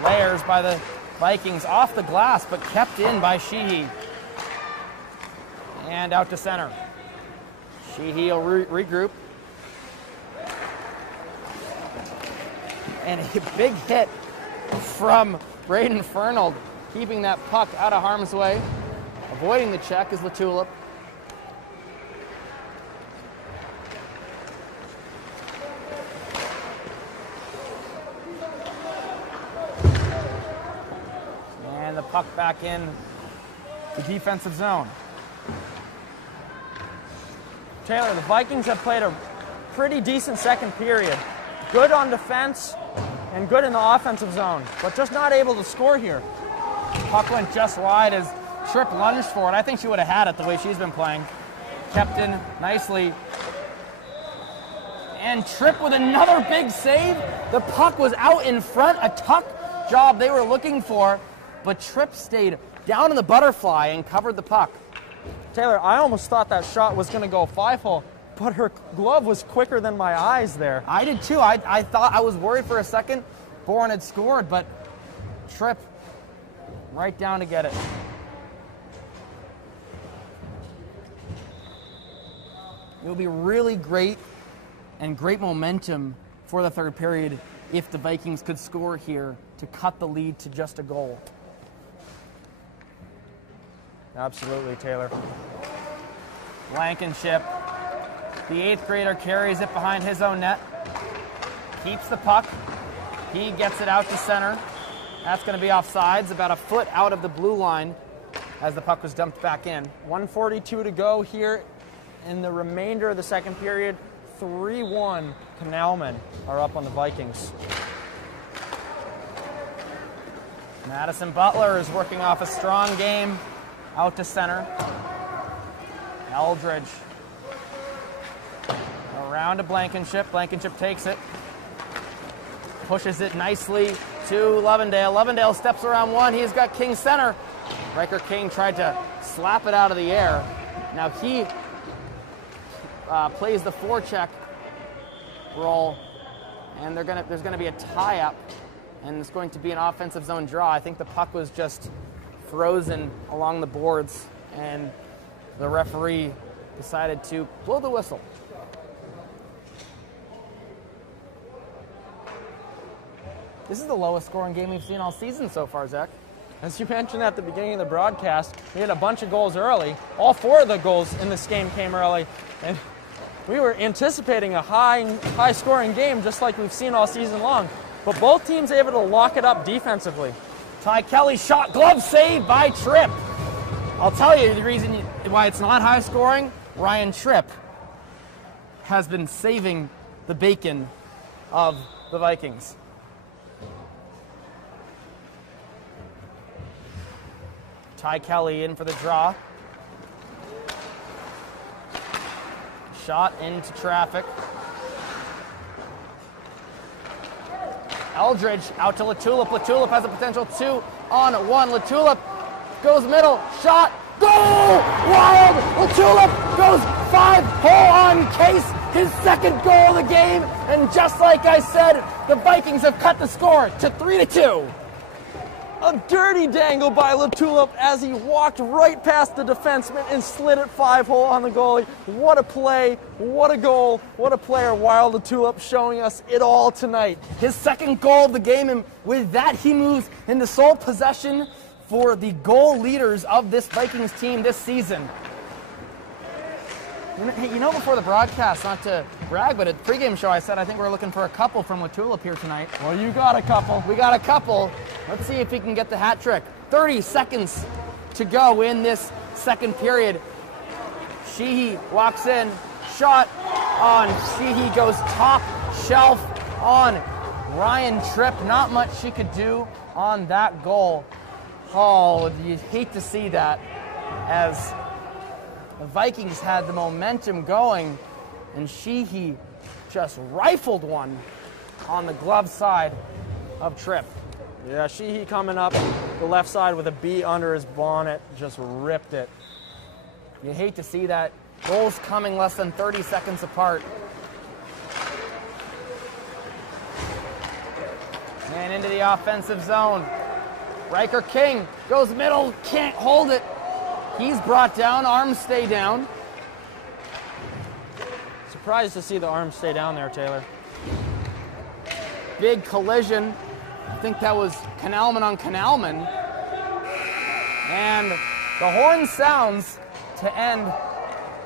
Layers by the Vikings off the glass, but kept in by Sheehy. And out to center. Sheehy will regroup. And a big hit from Braden Fernald, keeping that puck out of harm's way. Avoiding the check is LaTulip. And the puck back in the defensive zone. Taylor, the Vikings have played a pretty decent second period. Good on defense and good in the offensive zone, but just not able to score here. Puck went just wide as Tripp lunged for it. I think she would have had it the way she's been playing. Kept in nicely. And Tripp with another big save. The puck was out in front, a tuck job they were looking for, but Tripp stayed down in the butterfly and covered the puck. Taylor, I almost thought that shot was going to go 5-hole, but her glove was quicker than my eyes there. I did too. I thought, I was worried for a second Bourne had scored, but Tripp right down to get it. It will be really great and great momentum for the third period if the Vikings could score here to cut the lead to just a goal. Absolutely, Taylor. Blankenship, the 8th grader, carries it behind his own net. Keeps the puck. He gets it out to center. That's going to be offsides, about a foot out of the blue line as the puck was dumped back in. 1:42 to go here in the remainder of the second period. 3-1 Canalmen are up on the Vikings. Madison Butler is working off a strong game out to center. Eldridge around to Blankenship. Blankenship takes it. Pushes it nicely to Lovendale. Lovendale steps around one. He's got King center. Riker King tried to slap it out of the air. Now he plays the forecheck role, and there's going to be a tie-up, and it's going to be an offensive zone draw. I think the puck was just frozen along the boards, and the referee decided to blow the whistle. This is the lowest scoring game we've seen all season so far, Zach. As you mentioned at the beginning of the broadcast, we had a bunch of goals early. All 4 of the goals in this game came early, and we were anticipating a high-scoring game just like we've seen all season long. But both teams able to lock it up defensively. Ty Kelly shot, glove save by Tripp. I'll tell you the reason why it's not high scoring. Ryan Tripp has been saving the bacon of the Vikings. Ty Kelly in for the draw. Shot into traffic. Eldridge out to Latulip. Latulip has a potential 2-on-1. Latulip goes middle. Shot. Goal! Wild! Latulip goes 5-hole on Case. His second goal of the game. And just like I said, the Vikings have cut the score to 3-2. A dirty dangle by Latulip as he walked right past the defenseman and slid it 5-hole on the goalie. What a play, what a goal, what a player. Wild Latulip showing us it all tonight. His second goal of the game, and with that he moves into sole possession for the goal leaders of this Vikings team this season. You know, before the broadcast, not to brag, but at the pregame show I said I think we're looking for a couple from Latulip here tonight. Well, you got a couple. We got a couple. Let's see if he can get the hat trick. 30 seconds to go in this second period. Sheehy walks in. Shot on Sheehy goes top shelf on Ryan Tripp. Not much she could do on that goal. Oh, you'd hate to see that, as the Vikings had the momentum going, and Sheehy just rifled one on the glove side of Tripp. Yeah, Sheehy coming up the left side with a B under his bonnet, just ripped it. You hate to see that. Goals coming less than 30 seconds apart. And into the offensive zone. Riker King goes middle, can't hold it. He's brought down, arms stay down. Surprised to see the arms stay down there, Taylor. Big collision. I think that was Canalmen on Canalmen. And the horn sounds to end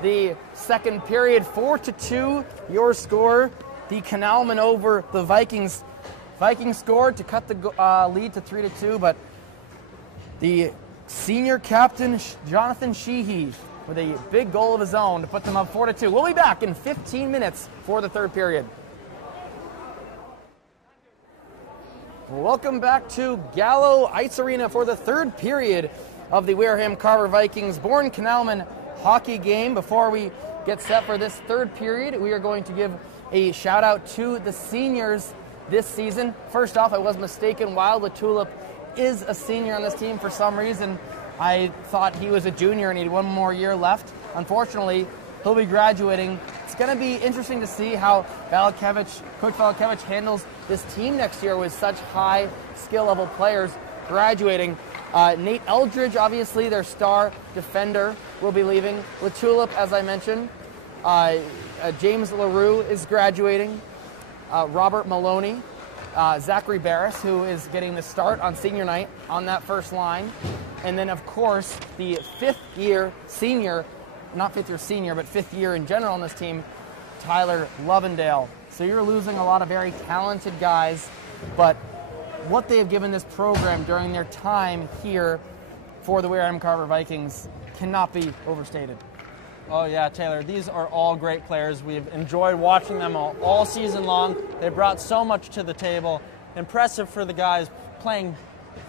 the second period. 4-2, your score. The Canalmen over the Vikings. Vikings scored to cut the lead to 3-2, but the senior captain, Jonathan Sheehy, with a big goal of his own to put them up 4-2. We'll be back in 15 minutes for the third period. Welcome back to Gallo Ice Arena for the third period of the Wareham Carver Vikings Bourne Canalmen hockey game. Before we get set for this third period, we are going to give a shout out to the seniors this season. First off, I was mistaken. Wild Latulip is a senior on this team for some reason. I thought he was a junior and he had one more year left. Unfortunately, he'll be graduating. It's going to be interesting to see how Coach Valakevich handles this team next year with such high skill level players graduating. Nate Eldridge, obviously their star defender, will be leaving. Latulip, as I mentioned. James LaRue is graduating. Robert Maloney. Zachary Barris, who is getting the start on senior night on that first line. And then, of course, the fifth-year senior, not fifth-year senior, but fifth year in general on this team, Tyler Lovendale. So you're losing a lot of very talented guys, but what they have given this program during their time here for the Wareham Carver Vikings cannot be overstated. Oh yeah, Taylor, these are all great players. We've enjoyed watching them all season long. They brought so much to the table. Impressive for the guys playing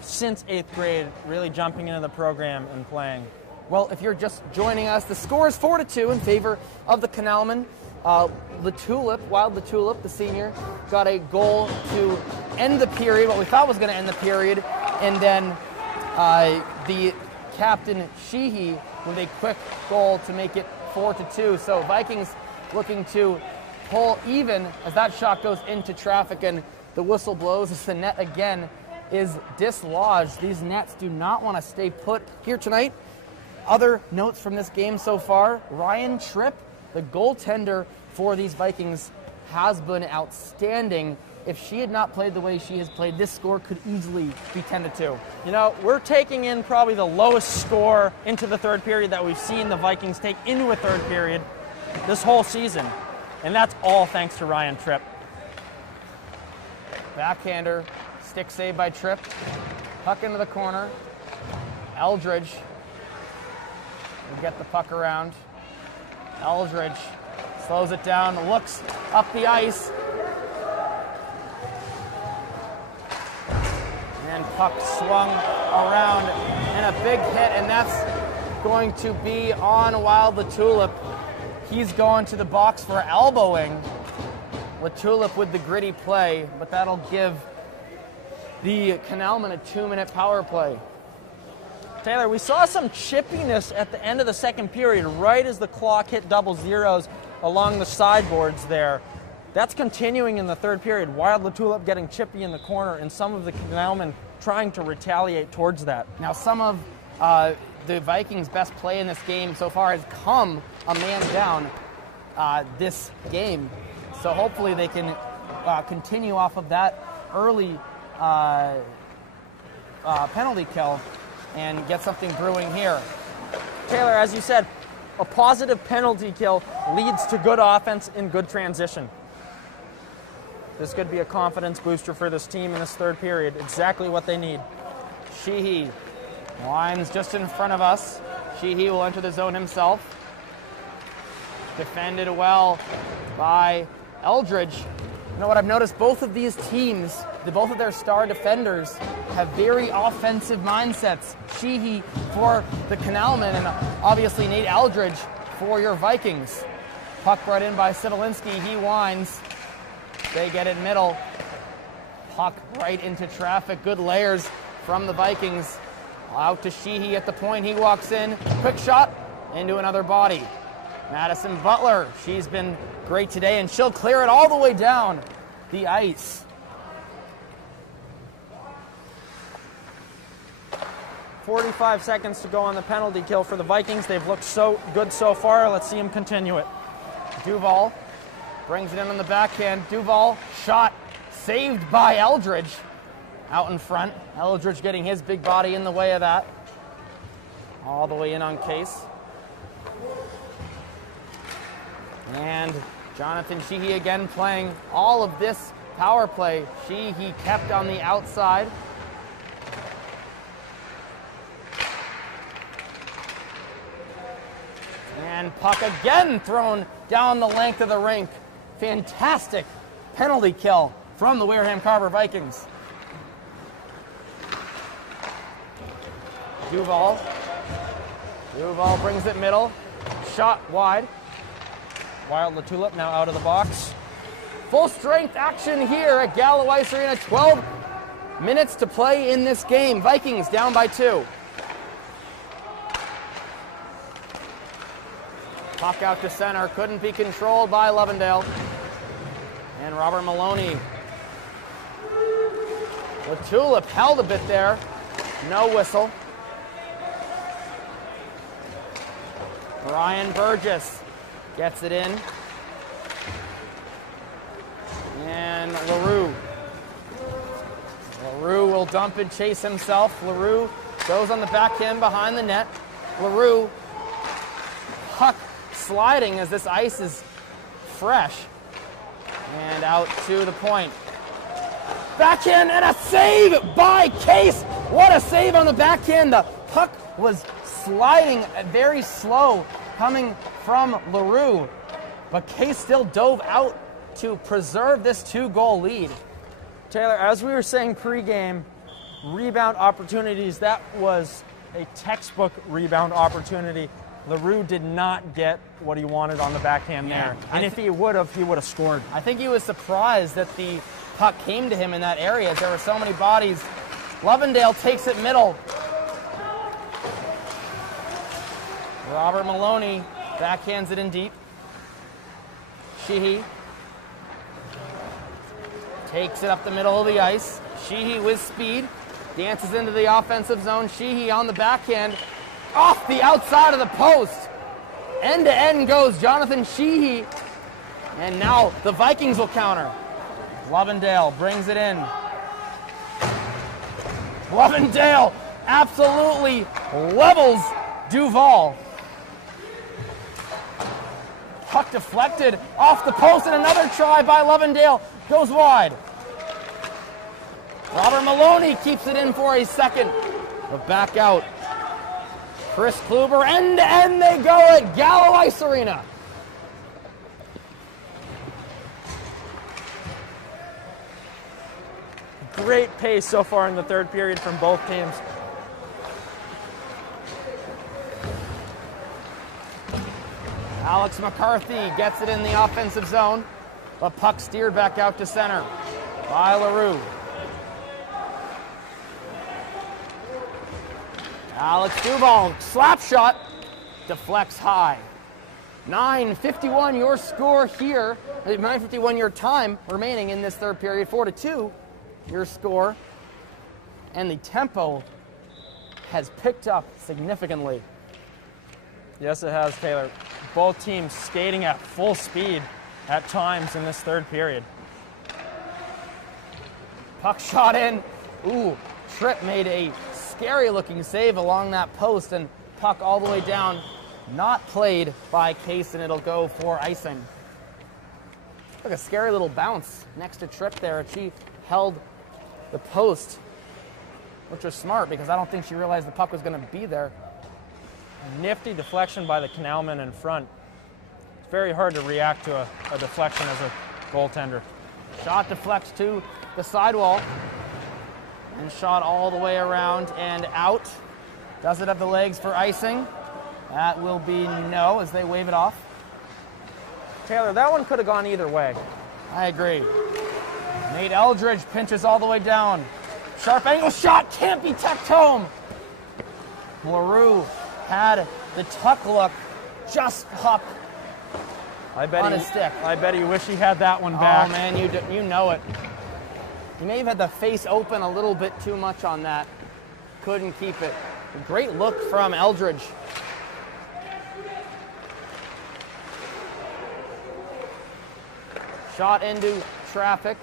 since 8th grade, really jumping into the program and playing. Well, if you're just joining us, the score is 4-2 in favor of the Canalmen. Wild Latulip, the senior, got a goal to end the period, what we thought was going to end the period, and then the captain, Sheehy, with a quick goal to make it 4-2. So Vikings looking to pull even as that shot goes into traffic and the whistle blows as the net again is dislodged. These nets do not want to stay put here tonight. Other notes from this game so far: Ryan Tripp, the goaltender for these Vikings, has been outstanding. If she had not played the way she has played, this score could easily be 10-2. You know, we're taking in probably the lowest score into the third period that we've seen the Vikings take into a third period this whole season. And that's all thanks to Ryan Tripp. Backhander, stick save by Tripp. Puck into the corner. Eldridge will get the puck around. Eldridge slows it down, looks up the ice. And puck swung around and a big hit, and that's going to be on Wild LaTulip. He's going to the box for elbowing. LaTulip with the gritty play, but that'll give the Canalmen a 2-minute power play. Taylor, we saw some chippiness at the end of the second period, right as the clock hit double zeros along the sideboards there. That's continuing in the third period. Wild LaTulip getting chippy in the corner, and some of the Canalmen trying to retaliate towards that. Now, some of the Vikings' best play in this game so far has come a man down this game. So hopefully they can continue off of that early penalty kill and get something brewing here. Taylor, as you said, a positive penalty kill leads to good offense in good transition. This could be a confidence booster for this team in this third period. Exactly what they need. Sheehy lines just in front of us. Sheehy will enter the zone himself. Defended well by Eldridge. You know what I've noticed? Both of these teams, both of their star defenders, have very offensive mindsets. Sheehy for the Canalmen, and obviously Nate Eldridge for your Vikings. Puck brought in by Sidolinski. He winds. They get it middle. Puck right into traffic. Good layers from the Vikings. Out to Sheehy at the point. He walks in. Quick shot into another body. Madison Butler. She's been great today, and she'll clear it all the way down the ice. 45 seconds to go on the penalty kill for the Vikings. They've looked so good so far. Let's see them continue it. Duval brings it in on the backhand. Duval shot saved by Eldridge out in front. Eldridge getting his big body in the way of that. All the way in on Case. And Jonathan Sheehy again playing all of this power play. Sheehy kept on the outside. And puck again thrown down the length of the rink. Fantastic penalty kill from the Wareham Carver Vikings. Duval brings it middle. Shot wide. Wild LaTulip now out of the box. Full strength action here at Gallo Ice Arena. 12 minutes to play in this game. Vikings down by 2. Puck out to center, couldn't be controlled by Lovendale. And Robert Maloney. LaTulip held a bit there. No whistle. Ryan Burgess gets it in. And LaRue. LaRue will dump and chase himself. LaRue goes on the backhand behind the net. LaRue, puck sliding as this ice is fresh. And out to the point. Backhand and a save by Case. What a save on the backhand. The puck was sliding very slow coming from LaRue. But Case still dove out to preserve this 2-goal lead. Taylor, as we were saying pregame, rebound opportunities, that was a textbook rebound opportunity. LaRue did not get what he wanted on the backhand there. And if he would have scored. I think he was surprised that the puck came to him in that area. There were so many bodies. Lovendale takes it middle. Robert Maloney backhands it in deep. Sheehy takes it up the middle of the ice. Sheehy with speed dances into the offensive zone. Sheehy on the backhand. Off the outside of the post. End to end goes Jonathan Sheehy. And now the Vikings will counter. Lovendale brings it in. Lovendale absolutely levels Duval. Puck deflected off the post, and another try by Lovendale goes wide. Robert Maloney keeps it in for a second. But back out. Chris Kluber, end to end they go at Gallo Ice Arena. Great pace so far in the third period from both teams. Alex McCarthy gets it in the offensive zone. The puck steered back out to center by LaRue. Alex Duval, slap shot, deflects high. 9:51 your score here. 9:51 your time remaining in this third period. 4-2 your score. And the tempo has picked up significantly. Yes, it has, Taylor. Both teams skating at full speed at times in this third period. Puck shot in. Ooh, Tripp made a scary-looking save along that post, and puck all the way down. Not played by Case, and it'll go for icing. Look, a scary little bounce next to Tripp there. She held the post, which was smart because I don't think she realized the puck was going to be there. Nifty deflection by the Canalmen in front. It's very hard to react to a deflection as a goaltender. Shot deflects to the sidewall and shot all the way around and out. Does it have the legs for icing? That will be no as they wave it off. Taylor, that one could have gone either way. I agree. Nate Eldridge pinches all the way down. Sharp angle shot, can't be tucked home. LaRue had the tuck look just up on his stick. I bet he wish he had that one back. Oh man, you know it. He may have had the face open a little bit too much on that. Couldn't keep it. A great look from Eldridge. Shot into traffic.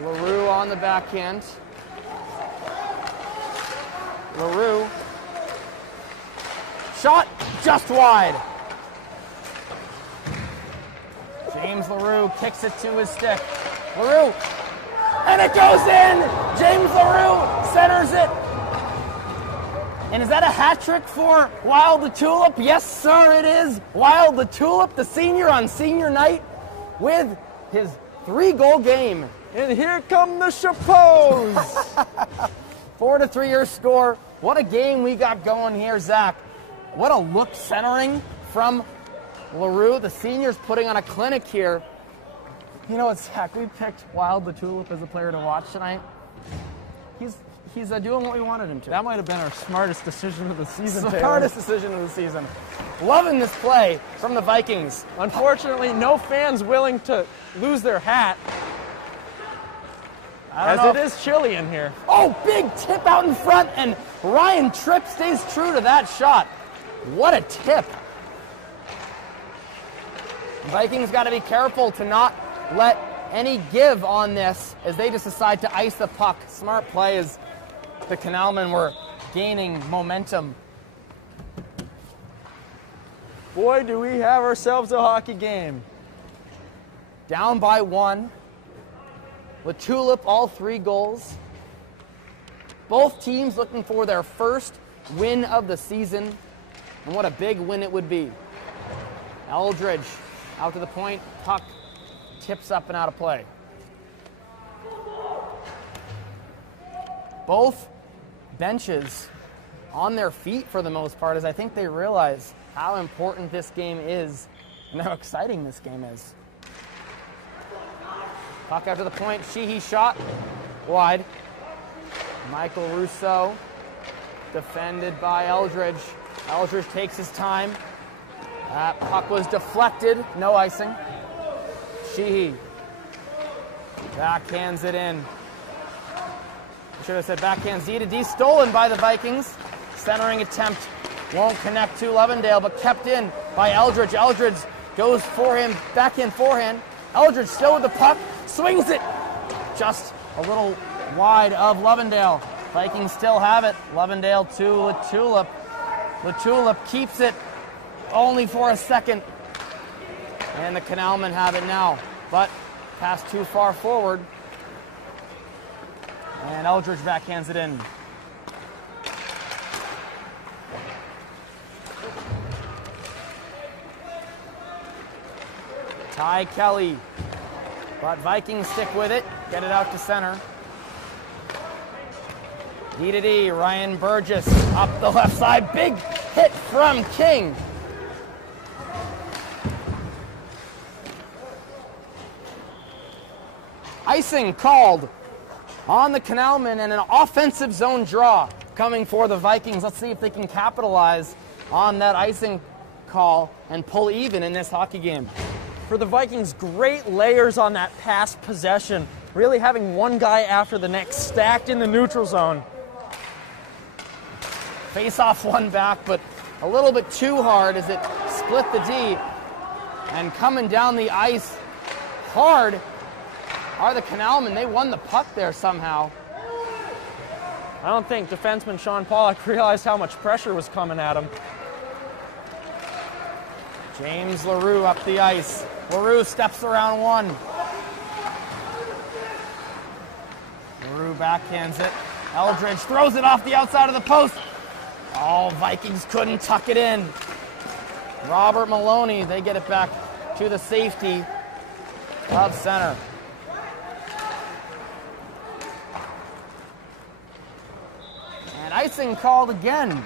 LaRue on the backhand. LaRue. Shot just wide. James LaRue kicks it to his stick. LaRue. And it goes in! James LaRue centers it. And is that a hat trick for Wild the Tulip? Yes, sir, it is. Wild the Tulip, the senior on senior night with his 3-goal game. And here come the Chapeaus. 4-3 your score. What a game we got going here, Zach. What a look centering from LaRue. The senior's putting on a clinic here. You know what, Zach? We picked Wild the Tulip as a player to watch tonight. He's doing what we wanted him to. That might have been our smartest decision of the season, Taylor. Smartest decision of the season. Loving this play from the Vikings. Unfortunately, no fans willing to lose their hat, as it is chilly in here. Oh, big tip out in front, and Ryan Tripp stays true to that shot. What a tip. Vikings got to be careful to not let any give on this as they just decide to ice the puck. Smart play as the Canalmen were gaining momentum. Boy, do we have ourselves a hockey game. Down by 1. The Tulip, all 3 goals. Both teams looking for their first win of the season. And what a big win it would be. Eldridge out to the point. Puck tips up and out of play. Both benches on their feet for the most part, as I think they realize how important this game is and how exciting this game is. Puck out to the point. Sheehy shot wide. Michael Rousseau defended by Eldridge. Eldridge takes his time. That puck was deflected. No icing. Sheehy backhands it in. I should have said backhands D to D. Stolen by the Vikings. Centering attempt won't connect to Lovendale, but kept in by Eldridge. Eldridge goes for him. Backhand forehand. Eldridge still with the puck. Swings it just a little wide of Lovendale. Vikings still have it. Lovendale to LaTulip. LaTulip keeps it only for a second. And the Canalmen have it now. But pass too far forward. And Eldridge backhands it in. Ty Kelly. But Vikings stick with it. Get it out to center. D to D. Ryan Burgess up the left side. Big hit from King. Icing called on the Canalmen and an offensive zone draw coming for the Vikings. Let's see if they can capitalize on that icing call and pull even in this hockey game. For the Vikings, great layers on that pass possession. Really having one guy after the next stacked in the neutral zone. Face off one back, but a little bit too hard as it split the D. And coming down the ice hard are the Canalmen. They won the puck there somehow. I don't think defenseman Sean Pollock realized how much pressure was coming at him. James LaRue up the ice. LaRue steps around one. LaRue backhands it. Eldridge throws it off the outside of the post. Oh, Vikings couldn't tuck it in. Robert Maloney, they get it back to the safety of center. And icing called again.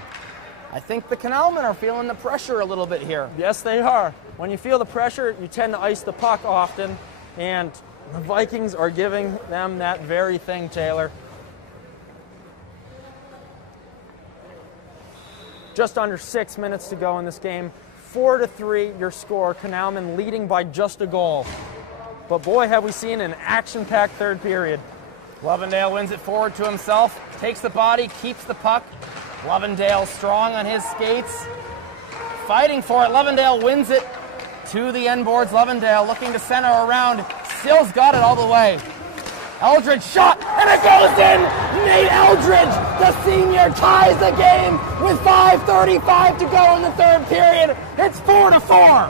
I think the Canalmen are feeling the pressure a little bit here. Yes, they are. When you feel the pressure, you tend to ice the puck often, and the Vikings are giving them that very thing, Taylor. Just under 6 minutes to go in this game. 4-3 your score. Canalmen leading by just a goal. But boy, have we seen an action-packed third period. Lovendale wins it forward to himself, takes the body, keeps the puck. Lovendale strong on his skates, fighting for it. Lovendale wins it to the end boards. Lovendale looking to center around, still's got it all the way. Eldridge shot, and it goes in! Nate Eldridge, the senior, ties the game with 5:35 to go in the third period. It's 4-4.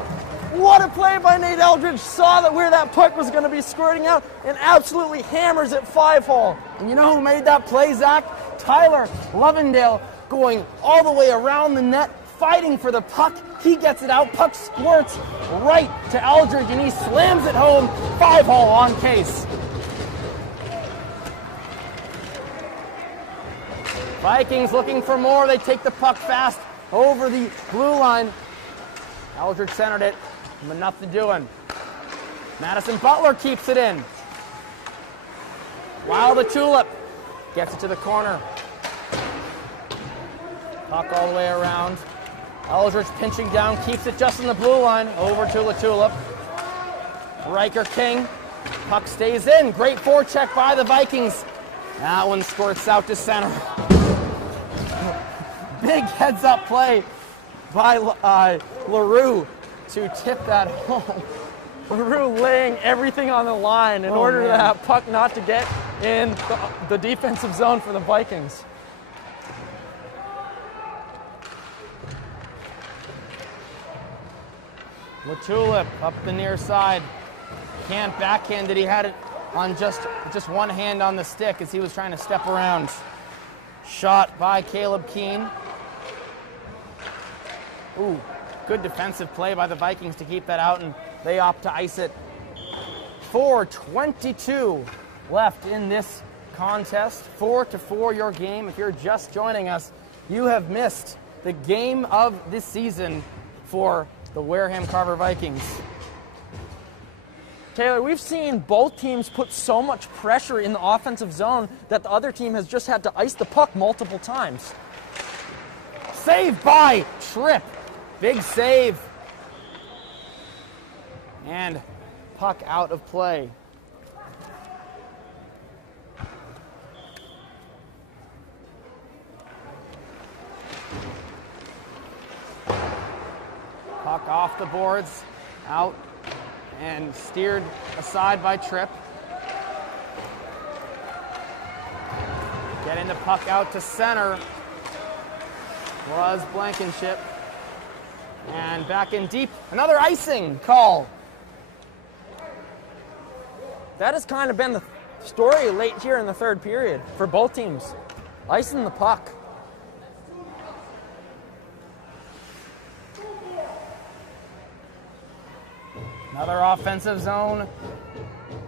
What a play by Nate Eldridge. Saw that where that puck was going to be squirting out and absolutely hammers it 5-hole. And you know who made that play, Zach? Tyler Lovendale going all the way around the net, fighting for the puck. He gets it out. Puck squirts right to Eldridge, and he slams it home. 5-hole on case. Vikings looking for more. They take the puck fast over the blue line. Eldridge centered it, but nothing doing. Madison Butler keeps it in. While the Tulip gets it to the corner. Puck all the way around. Eldridge pinching down, keeps it just in the blue line. Over to the Tulip. Riker King. Puck stays in. Great forecheck by the Vikings. That one squirts out to center. Big heads-up play by LaRue to tip that home. LaRue laying everything on the line in order for that puck not to get in the defensive zone for the Vikings. LaTulip up the near side. Can't backhand it. He had it on just one hand on the stick as he was trying to step around. Shot by Caleb Keane. Ooh, good defensive play by the Vikings to keep that out, and they opt to ice it. 4:22 left in this contest. 4-4 your game. If you're just joining us, you have missed the game of this season for the Wareham Carver Vikings. Taylor, we've seen both teams put so much pressure in the offensive zone that the other team has just had to ice the puck multiple times. Save by Tripp. Big save. And puck out of play. Puck off the boards, out, and steered aside by Tripp. Getting the puck out to center was Blankenship. And back in deep, another icing call. That has kind of been the story late here in the third period for both teams. Icing the puck. Another offensive zone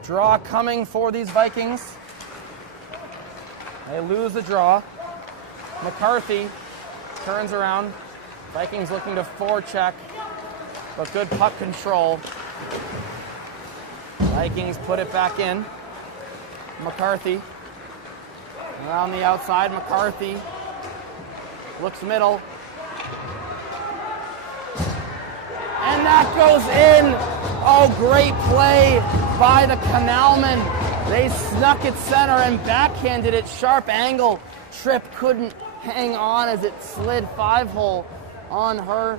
draw coming for these Vikings. They lose the draw. McCarthy turns around. Vikings looking to forecheck, but good puck control. Vikings put it back in. McCarthy. Around the outside, McCarthy looks middle. And that goes in. Oh, great play by the Canalmen. They snuck it center and backhanded it. Sharp angle. Tripp couldn't hang on as it slid 5-hole on her.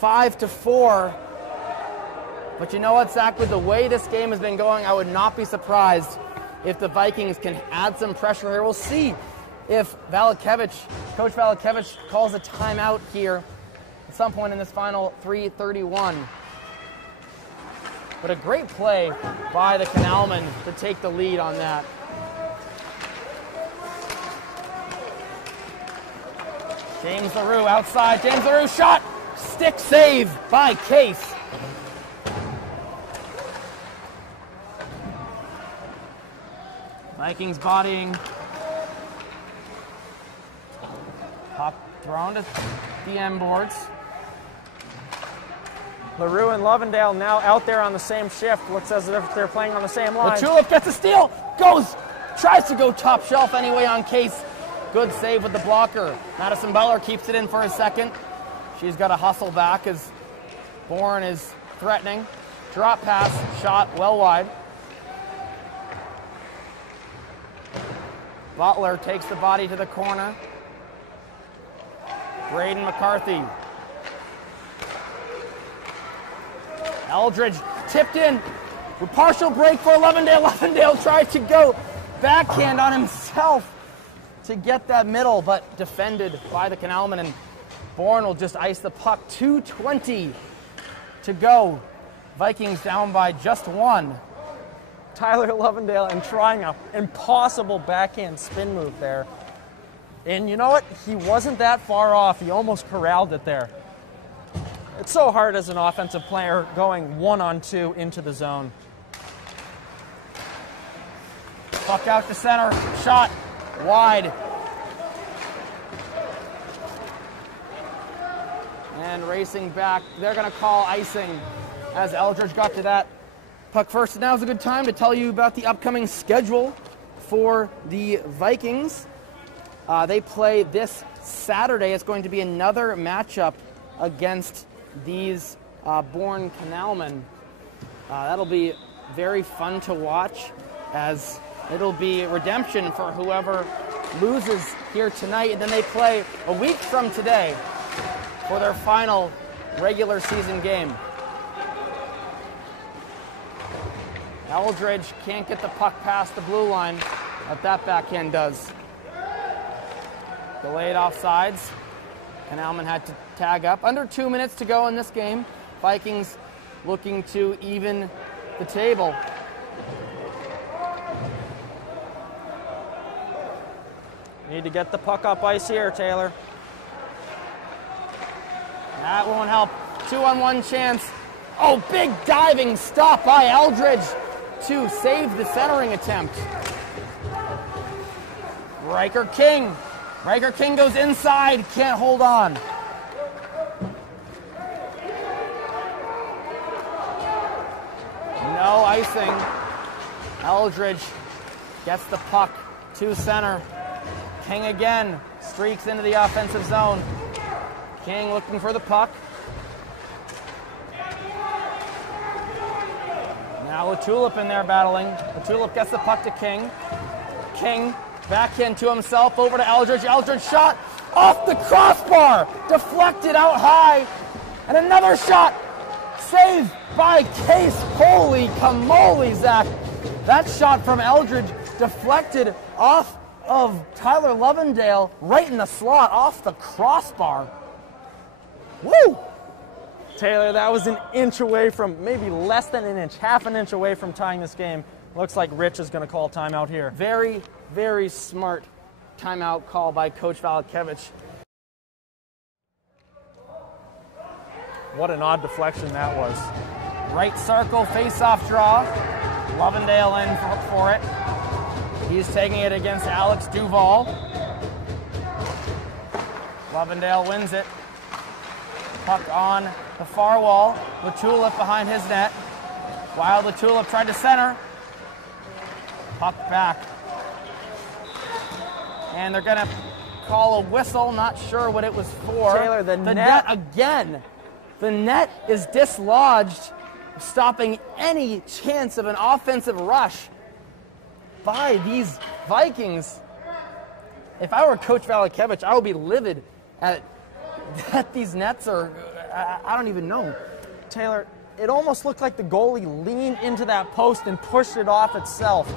5-4. But you know what, Zach? With the way this game has been going, I would not be surprised if the Vikings can add some pressure here. We'll see if Coach Valakevich calls a timeout here at some point in this final 3:31. But a great play by the Canalmen to take the lead on that. James LaRue outside. James LaRue shot. Stick save by Case. Vikings bodying. Puck thrown to the end boards. LaRue and Lovendale now out there on the same shift. Looks as if they're playing on the same line. The Tulip gets a steal. Tries to go top shelf anyway on Case. Good save with the blocker. Madison Butler keeps it in for a second. She's got to hustle back as Bourne is threatening. Drop pass, shot well wide. Butler takes the body to the corner. Braden McCarthy. Eldridge tipped in. With partial break for Lovendale. Lovendale tried to go backhand on himself to get that middle, but defended by the Canalmen, and Bourne will just ice the puck. 2:20 to go. Vikings down by just one. Tyler Lovendale and trying an impossible backhand spin move there. And you know what? He wasn't that far off. He almost corralled it there. It's so hard as an offensive player going 1-on-2 into the zone. Puck out to center. Shot wide. And racing back. They're going to call icing as Eldridge got to that puck first. And now's a good time to tell you about the upcoming schedule for the Vikings. They play this Saturday. It's going to be another matchup against these Bourne Canalmen. That'll be very fun to watch, as it'll be redemption for whoever loses here tonight. And then they play a week from today for their final regular season game. Eldridge can't get the puck past the blue line, but that backhand does. Delayed offsides. Canalmen had to tag up. Under 2 minutes to go in this game. Vikings looking to even the table. Need to get the puck up ice here, Taylor. That won't help. 2-on-1 chance. Oh, big diving stop by Eldridge to save the centering attempt. Riker King goes inside, can't hold on. No icing. Eldridge gets the puck to center. King again streaks into the offensive zone. King looking for the puck. Now Tulip in there battling. Tulip gets the puck to King. King backhand to himself, over to Eldridge. Eldridge shot off the crossbar, deflected out high, and another shot saved by Case. Holy camole, Zach. That shot from Eldridge deflected off of Tyler Lovendale right in the slot, off the crossbar. Woo! Taylor, that was an inch away from, maybe less than an inch, half an inch away from tying this game. Looks like Rich is going to call timeout here. Very, very smart timeout call by Coach Valakevich. What an odd deflection that was. Right circle, face-off draw. Lovendale in for it. He's taking it against Alex Duval. Lovendale wins it. Puck on the far wall. The Tulip behind his net. While the Tulip tried to center. Puck back. And they're going to call a whistle. Not sure what it was for. Taylor, the net again. The net is dislodged, stopping any chance of an offensive rush by these Vikings. If I were Coach Valakevich, I would be livid at these nets are, I don't even know. Taylor, it almost looked like the goalie leaned into that post and pushed it off itself.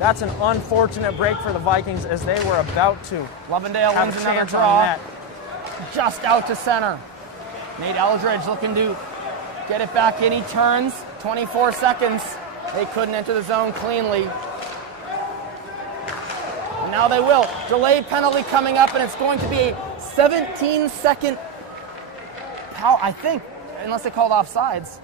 That's an unfortunate break for the Vikings as they were about to. Lovendale wins another draw. Just out to center. Nate Eldridge looking to get it back in. He turns. 24 seconds. They couldn't enter the zone cleanly. And now they will. Delayed penalty coming up, and it's going to be a 17-second foul, I think, unless they called offsides.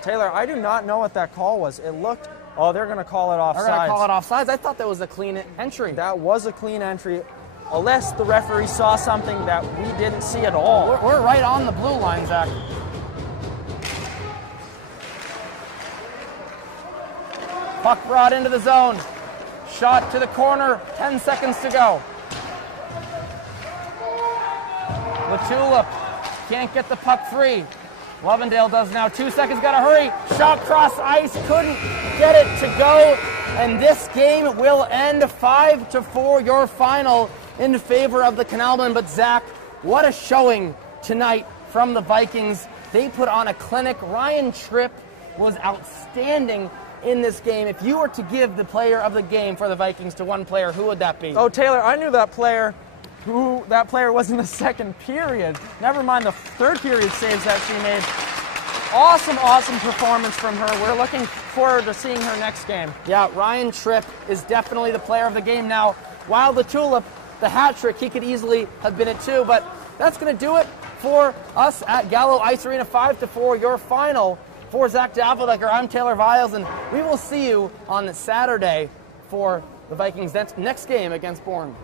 Taylor, I do not know what that call was. It looked, oh, they're going to call it offsides. They're going to call it offsides? I thought that was a clean entry. That was a clean entry, unless the referee saw something that we didn't see at all. We're right on the blue line, Zach. Puck brought into the zone. Shot to the corner, 10 seconds to go. Latula can't get the puck free. Lovendale does now. 2 seconds, gotta hurry. Shot cross ice, couldn't get it to go. And this game will end 5-4, your final in favor of the Canalmen. But Zach, what a showing tonight from the Vikings. They put on a clinic. Ryan Tripp was outstanding in this game. If you were to give the player of the game for the Vikings to one player, who would that be? Oh, Taylor, I knew that player. Who that player was in the second period. Never mind the third period saves that she made. Awesome performance from her. We're looking forward to seeing her next game. Yeah, Ryan Tripp is definitely the player of the game now. While the Tulip, the hat trick, he could easily have been it too. But that's going to do it for us at Gallo Ice Arena. 5-4, your final. For Zach Daffledecker, I'm Taylor Viles, and we will see you on Saturday for the Vikings' next game against Bourne.